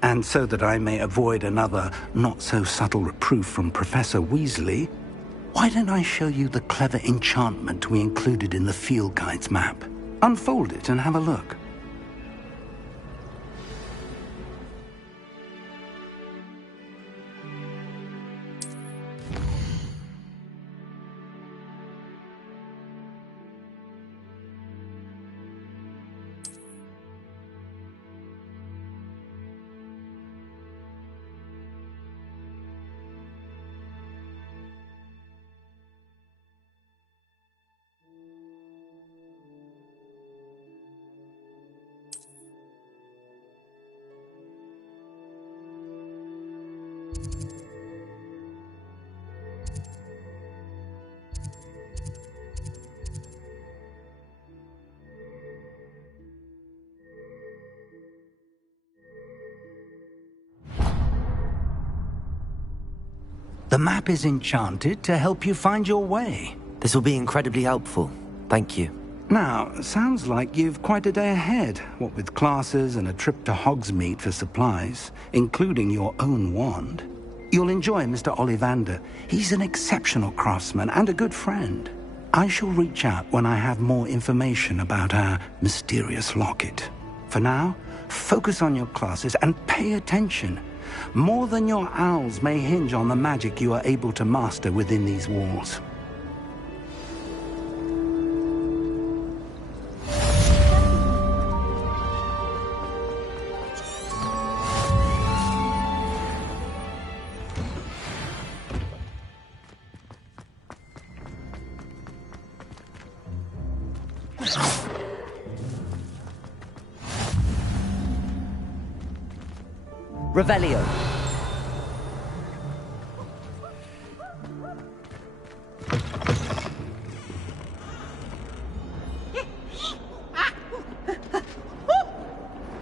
and so that I may avoid another not-so-subtle reproof from Professor Weasley, why don't I show you the clever enchantment we included in the field guide's map? Unfold it and have a look. The map is enchanted to help you find your way. This will be incredibly helpful. Thank you. Now, sounds like you've quite a day ahead, what with classes and a trip to Hogsmeade for supplies, including your own wand. You'll enjoy Mr. Ollivander. He's an exceptional craftsman and a good friend. I shall reach out when I have more information about our mysterious locket. For now, focus on your classes and pay attention. More than your owls may hinge on the magic you are able to master within these walls. Revelio.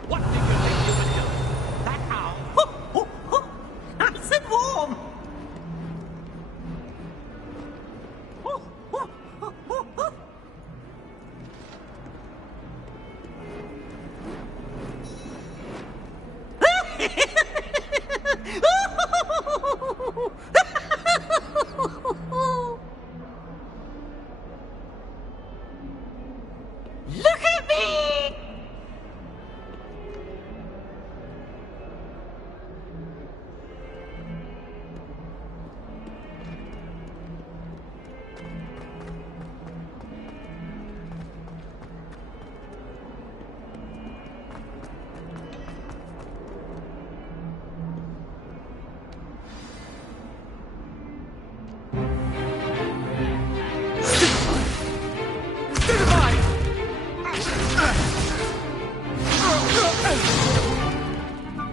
What did you think you would do? That owl? Nice and warm! Look at me!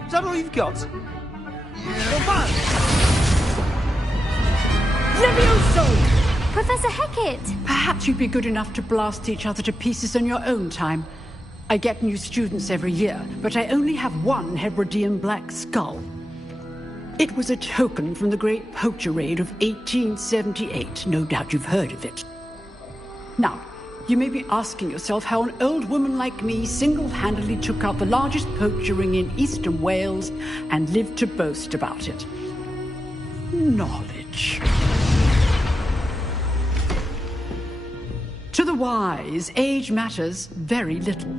Is that all you've got? Levioso! Professor Hecat! Perhaps you'd be good enough to blast each other to pieces on your own time. I get new students every year, but I only have one Hebridean black skull. It was a token from the Great Poacher Raid of 1878. No doubt you've heard of it. Now, you may be asking yourself how an old woman like me single-handedly took out the largest poacher ring in eastern Wales and lived to boast about it. Knowledge. To the wise, age matters very little.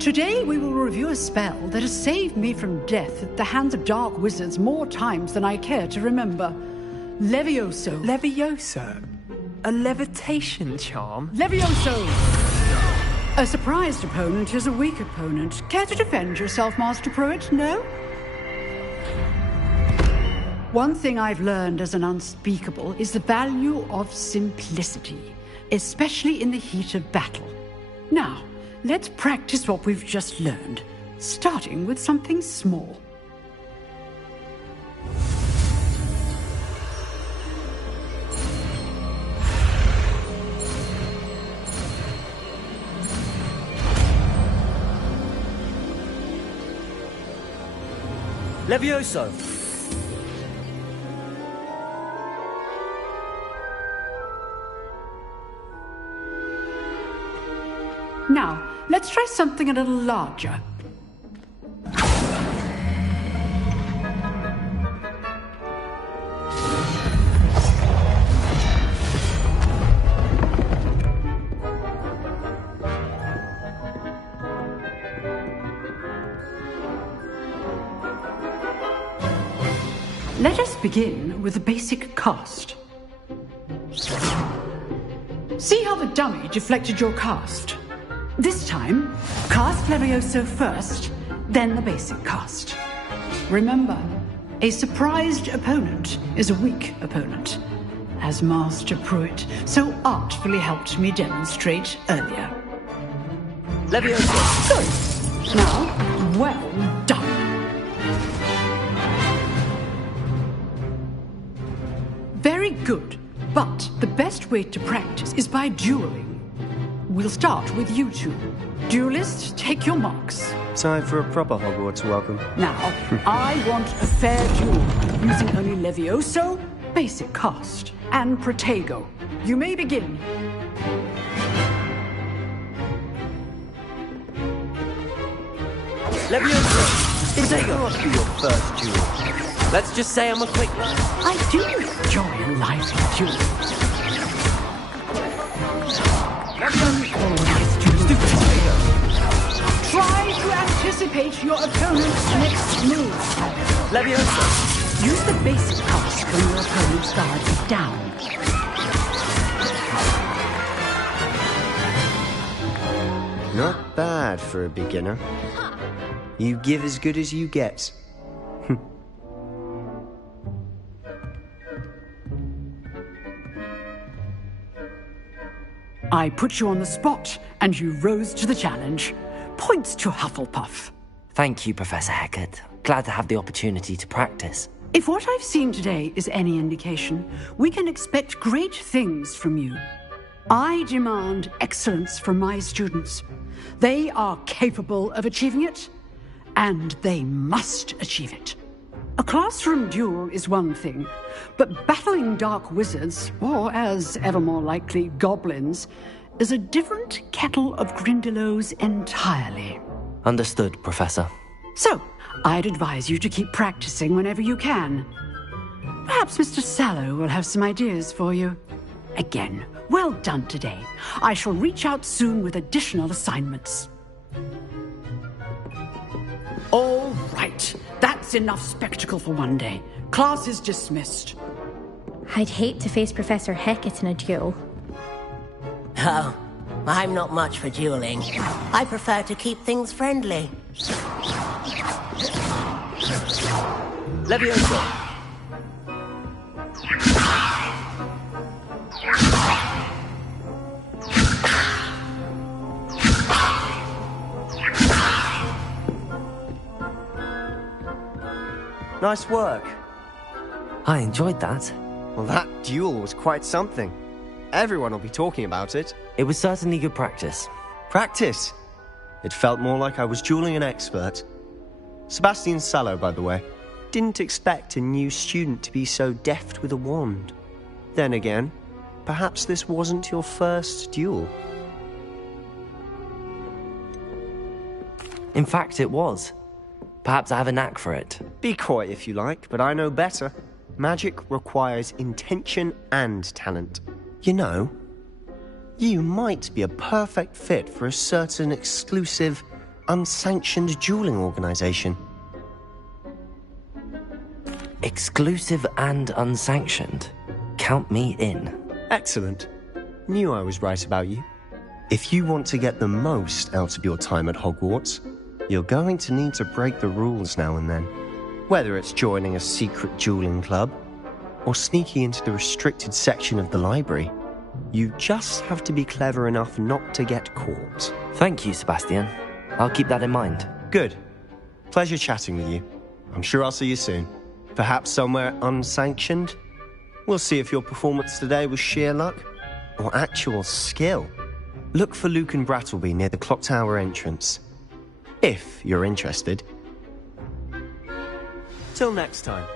Today we will review a spell that has saved me from death at the hands of dark wizards more times than I care to remember. Levioso. Levioso? A levitation charm? Levioso! A surprised opponent is a weak opponent. Care to defend yourself, Master Pruitt? No? One thing I've learned as an unspeakable is the value of simplicity, especially in the heat of battle. Now, let's practice what we've just learned, starting with something small. Levioso! Now, let's try something a little larger. Let us begin with the basic cast. See how the dummy deflected your cast? This time, cast Levioso first, then the basic cast. Remember, a surprised opponent is a weak opponent, as Master Pruitt so artfully helped me demonstrate earlier. Levioso! Good. Now, well done. Very good, but the best way to practice is by dueling. We'll start with you two. Duelists, take your marks. Time for a proper Hogwarts welcome. Now, I want a fair duel, using only Levioso, basic cast, and Protego. You may begin. Levioso! Protego! Must be your first duel. Let's just say I'm a quick learner. I do enjoy a lively duel. Try to anticipate your opponent's next move. Levioso! Use the basic cast when your opponent's guard is down. Not bad for a beginner. You give as good as you get. I put you on the spot, and you rose to the challenge. Points to Hufflepuff. Thank you, Professor Hecat. Glad to have the opportunity to practice. If what I've seen today is any indication, we can expect great things from you. I demand excellence from my students. They are capable of achieving it, and they must achieve it. A classroom duel is one thing, but battling dark wizards, or as ever more likely, goblins, is a different kettle of Grindylows entirely. Understood, Professor. So, I'd advise you to keep practicing whenever you can. Perhaps Mr. Sallow will have some ideas for you. Again, well done today. I shall reach out soon with additional assignments. All right. That's enough spectacle for one day. Class is dismissed. I'd hate to face Professor Hecat in a duel. Oh, I'm not much for dueling. I prefer to keep things friendly. Levioso! Nice work. I enjoyed that. Well, that duel was quite something. Everyone will be talking about it. It was certainly good practice. Practice? It felt more like I was dueling an expert. Sebastian Sallow, by the way. Didn't expect a new student to be so deft with a wand. Then again, perhaps this wasn't your first duel. In fact, it was. Perhaps I have a knack for it. Be coy if you like, but I know better. Magic requires intention and talent. You know, you might be a perfect fit for a certain exclusive, unsanctioned dueling organization. Exclusive and unsanctioned? Count me in. Excellent. Knew I was right about you. If you want to get the most out of your time at Hogwarts, you're going to need to break the rules now and then. Whether it's joining a secret dueling club, or sneaking into the restricted section of the library, you just have to be clever enough not to get caught. Thank you, Sebastian. I'll keep that in mind. Good. Pleasure chatting with you. I'm sure I'll see you soon. Perhaps somewhere unsanctioned? We'll see if your performance today was sheer luck, or actual skill. Look for Luke and Brattleby near the clock tower entrance. If you're interested. Till next time.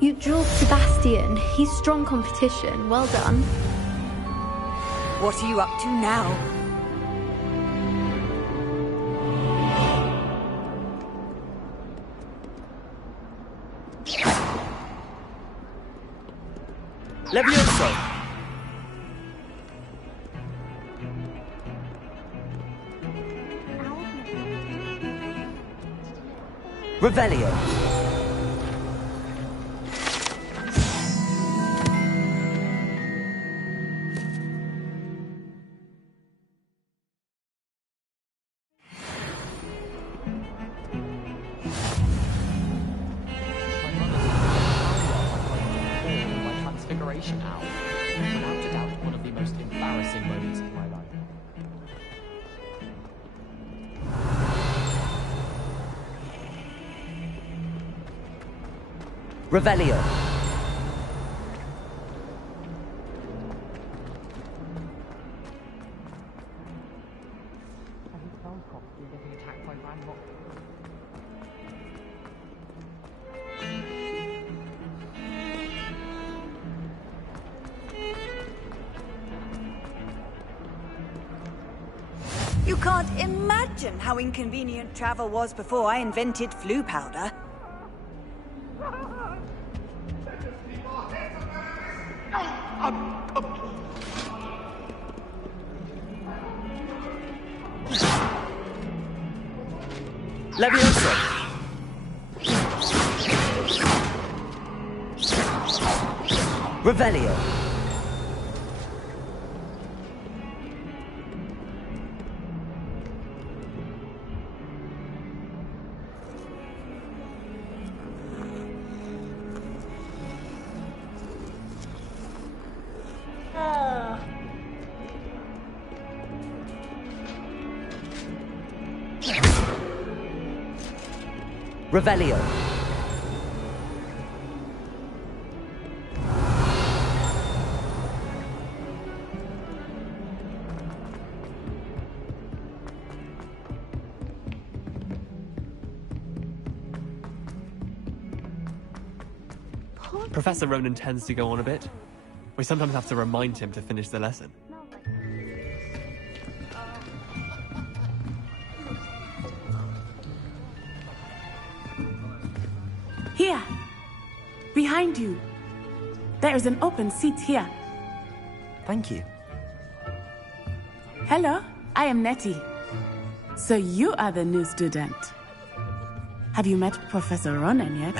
You drilled Sebastian. He's strong competition. Well done. What are you up to now? Levioso! Revelio. Transfiguration Owl. Without a doubt, one of the most embarrassing moments of my life. Revelio. You can't imagine how inconvenient travel was before I invented flu powder. Levioso. Revelio. Revelio. Professor Ronan tends to go on a bit. We sometimes have to remind him to finish the lesson. Here! Behind you! There is an open seat here. Thank you. Hello, I am Nettie. So you are the new student. Have you met Professor Ronan yet?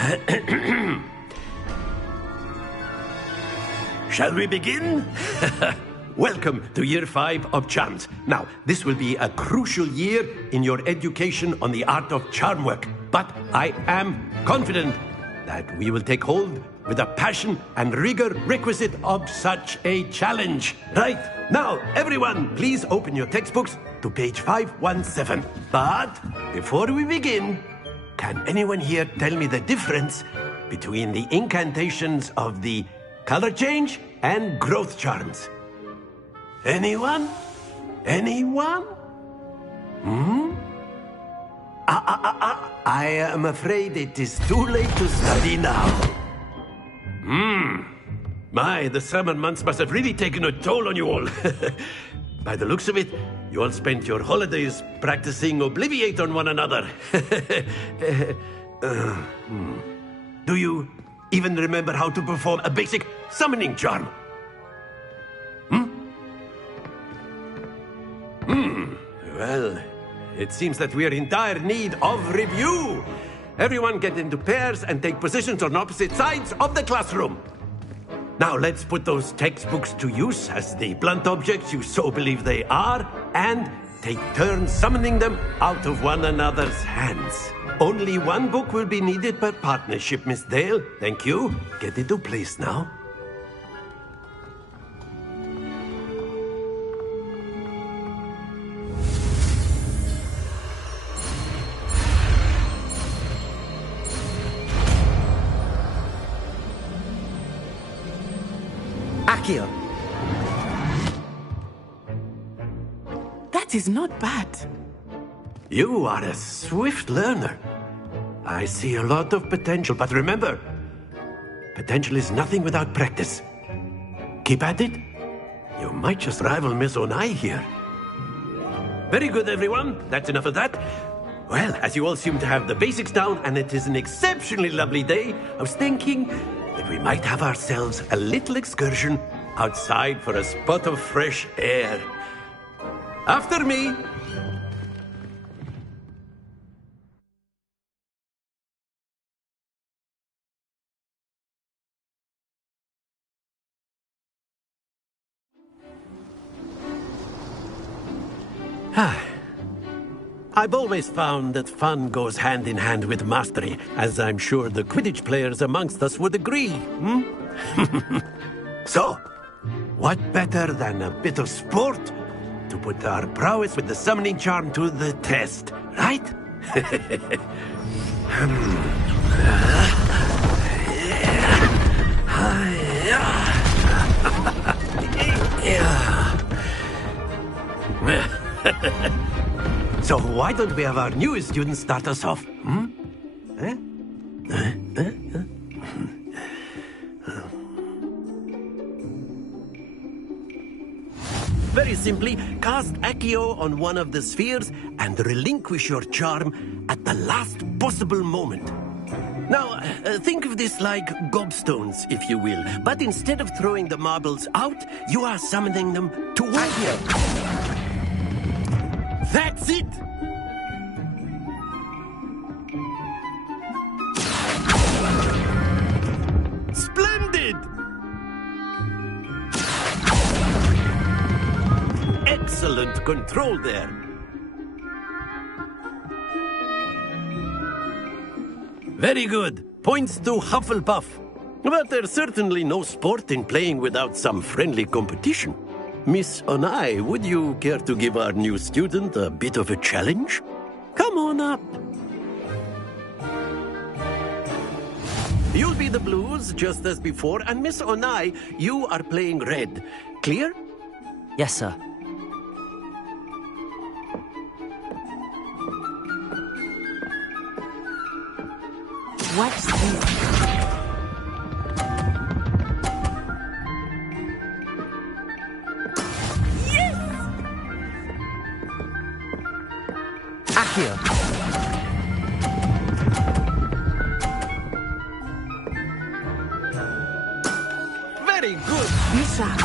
Shall we begin? Welcome to Year 5 of Charms. Now, this will be a crucial year in your education on the art of charm work. But I am confident that we will take hold with the passion and rigor requisite of such a challenge. Right, now, everyone, please open your textbooks to page 517. But before we begin, can anyone here tell me the difference between the incantations of the color change and growth charms? Anyone? Anyone? I am afraid it is too late to study now. My, the summer months must have really taken a toll on you all. By the looks of it, you all spent your holidays practicing Obliviate on one another. Do you even remember how to perform a basic summoning charm? Well, it seems that we are in dire need of review. Everyone get into pairs and take positions on opposite sides of the classroom. Now let's put those textbooks to use as the blunt objects you so believe they are, and take turns summoning them out of one another's hands. Only one book will be needed per partnership, Miss Dale. Thank you. Get into place now. Accio. That is not bad. You are a swift learner. I see a lot of potential, but remember, potential is nothing without practice. Keep at it. You might just rival Miss Onai here. Very good, everyone. That's enough of that. Well, as you all seem to have the basics down, and it is an exceptionally lovely day, I was thinking that we might have ourselves a little excursion outside for a spot of fresh air. After me. I've always found that fun goes hand in hand with mastery, as I'm sure the Quidditch players amongst us would agree, So, what better than a bit of sport to put our prowess with the summoning charm to the test, right? So why don't we have our newest student start us off? Very simply, cast Accio on one of the spheres and relinquish your charm at the last possible moment. Now, think of this like gobstones, if you will. But instead of throwing the marbles out, you are summoning them toward you. That's it! Splendid! Excellent control there. Very good. Points to Hufflepuff. But there's certainly no sport in playing without some friendly competition. Miss Onai, would you care to give our new student a bit of a challenge? Come on up. You'll be the blues, just as before, and Miss Onai, you are playing red. Clear? Yes, sir. Watch this. Accio. Very good. Bishop.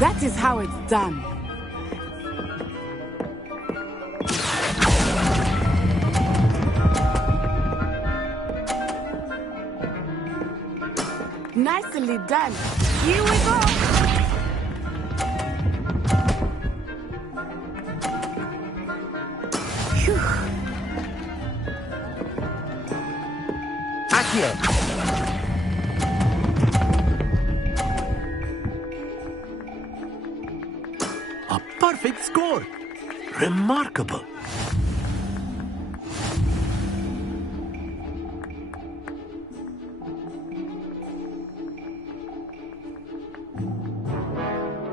That is how it's done. Nicely done. Here we go. Accio. A perfect score. Remarkable.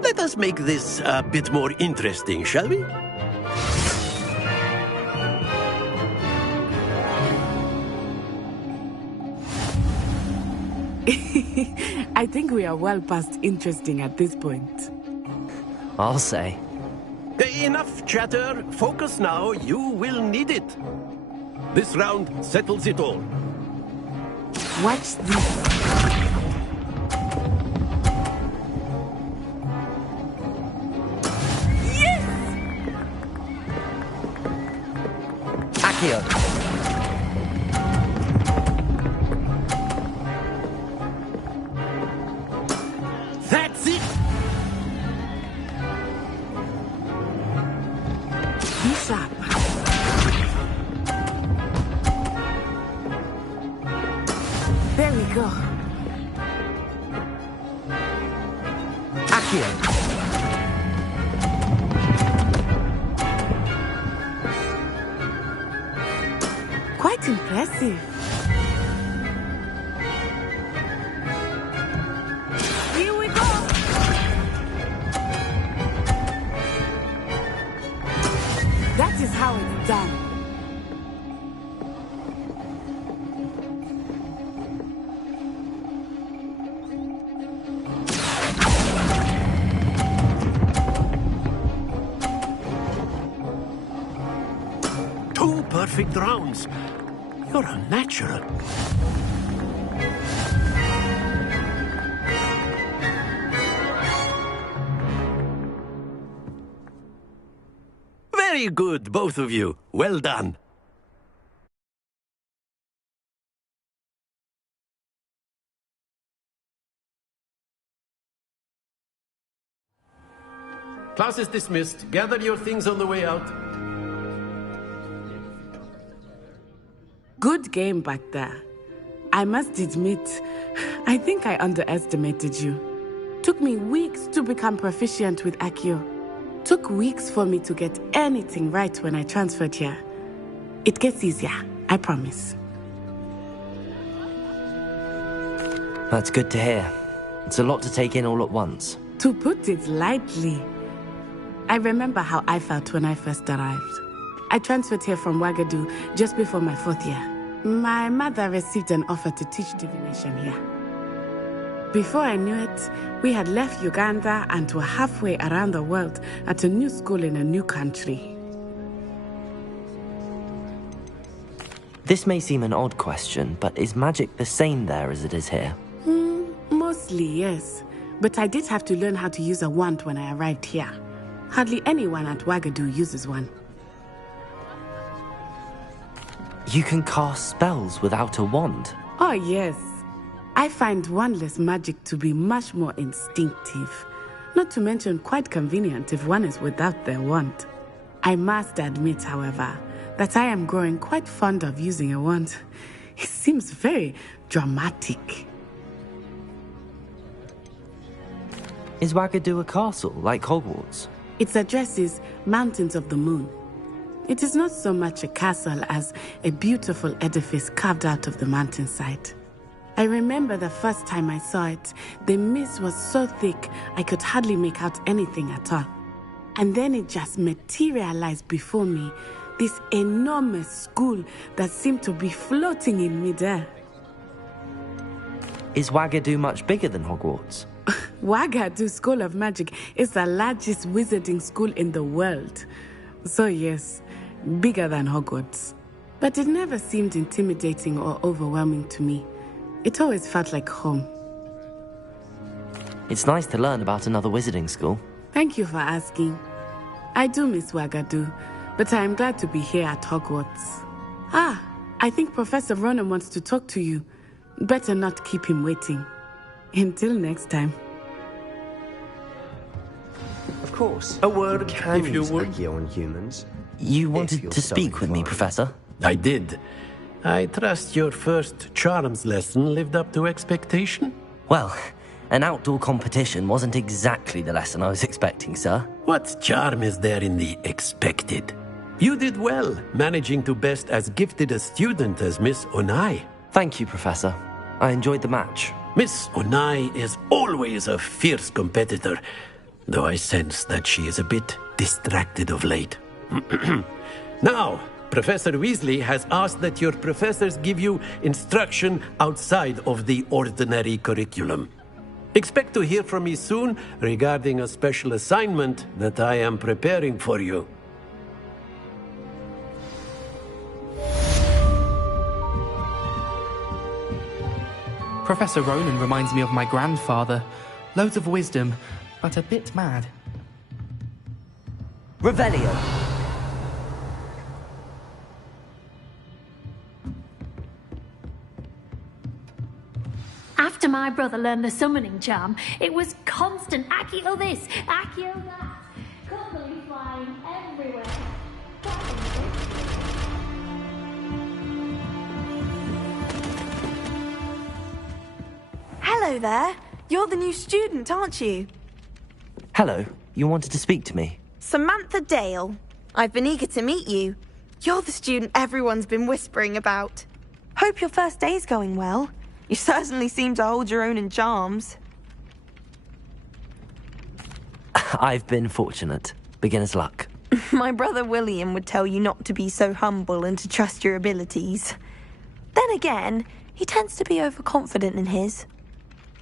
Let us make this a bit more interesting, shall we? I think we are well past interesting at this point. I'll say. Enough chatter. Focus now. You will need it. This round settles it all. Watch this. Accio. That's it! Bishop. There we go. Accio. Quite impressive. Here we go. 2 perfect rounds. You're a natural. Very good, both of you. Well done. Class is dismissed. Gather your things on the way out. Good game back there. I must admit, I think I underestimated you. Took me weeks to become proficient with Accio. Took weeks for me to get anything right when I transferred here. It gets easier, I promise. That's good to hear. It's a lot to take in all at once. To put it lightly, I remember how I felt when I first arrived. I transferred here from Wagadu just before my 4th year. My mother received an offer to teach divination here. Before I knew it, we had left Uganda and were halfway around the world at a new school in a new country. This may seem an odd question, but is magic the same there as it is here? Mostly, yes. But I did have to learn how to use a wand when I arrived here. Hardly anyone at Wagadu uses one. You can cast spells without a wand? Oh, yes. I find wandless magic to be much more instinctive. Not to mention quite convenient if one is without their wand. I must admit, however, that I am growing quite fond of using a wand. It seems very dramatic. Is Wagadu a castle, like Hogwarts? Its address is Mountains of the Moon. It is not so much a castle as a beautiful edifice carved out of the mountainside. I remember the first time I saw it, the mist was so thick I could hardly make out anything at all. And then it just materialized before me, this enormous school that seemed to be floating in midair. Is Wagadu much bigger than Hogwarts? Wagadu School of Magic is the largest wizarding school in the world. So yes, bigger than Hogwarts. But it never seemed intimidating or overwhelming to me. It always felt like home. It's nice to learn about another wizarding school. Thank you for asking. I do miss Wagadu, but I am glad to be here at Hogwarts. Ah, I think Professor Ronan wants to talk to you. Better not keep him waiting. Until next time. Of course. A word, Can if you use would. Accio on humans. You wanted to speak with me, Professor? I did. I trust your first charms lesson lived up to expectation? Well, an outdoor competition wasn't exactly the lesson I was expecting, sir. What charm is there in the expected? You did well, managing to best as gifted a student as Miss Onai. Thank you, Professor. I enjoyed the match. Miss Onai is always a fierce competitor, though I sense that she is a bit distracted of late. Now, Professor Weasley has asked that your professors give you instruction outside of the ordinary curriculum. Expect to hear from me soon regarding a special assignment that I am preparing for you. Professor Ronan reminds me of my grandfather. Loads of wisdom, but a bit mad. Revelio. After my brother learned the summoning charm, it was constant Accio this, Accio that. Cuddly flying everywhere. Hello there. You're the new student, aren't you? Hello. You wanted to speak to me? Samantha Dale. I've been eager to meet you. You're the student everyone's been whispering about. Hope your first day's going well. You certainly seem to hold your own in charms. I've been fortunate. Beginner's luck. My brother William would tell you not to be so humble and to trust your abilities. Then again, he tends to be overconfident in his.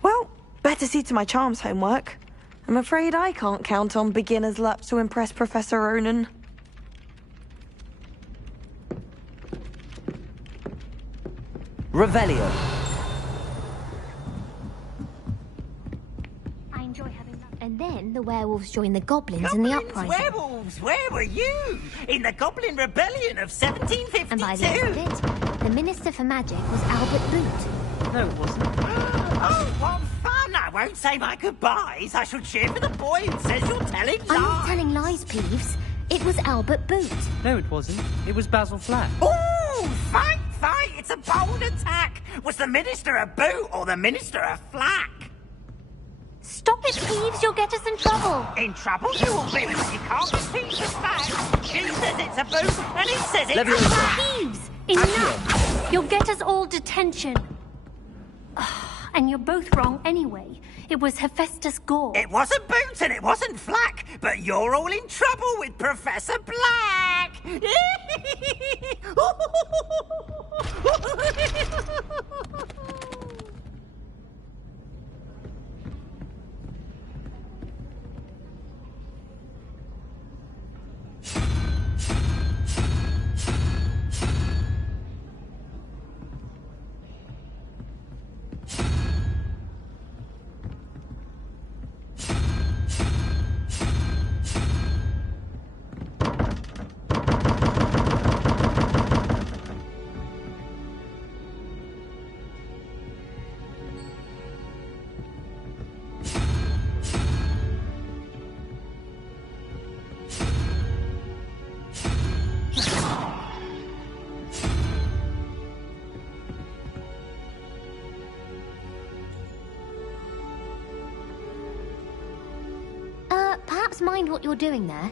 Well, better see to my charms homework. I'm afraid I can't count on beginner's luck to impress Professor Ronan. Revelio. I enjoy having that. And then the werewolves joined the goblins in the uprising. Werewolves, where were you? In the Goblin Rebellion of 1752. And by the end of it, the Minister for Magic was Albert Boot. No, it wasn't. Oh, what fun! I won't say my goodbyes. I shall cheer for the boy who says you're telling lies. I'm not telling lies, Peeves. It was Albert Boot. No, it wasn't. It was Basil Flack. Ooh, fight! It's a bold attack. Was the Minister a boot or the Minister a flack? Stop it, Peeves. You'll get us in trouble. In trouble you will be. You can't repeat the facts. She says it's a boot and he says it's a flack. Peeves, enough. You'll get us all detention. And you're both wrong anyway. It was Hephaestus Gore. It wasn't Boot and it wasn't Flack, but you're all in trouble with Professor Black. Perhaps mind what you're doing there.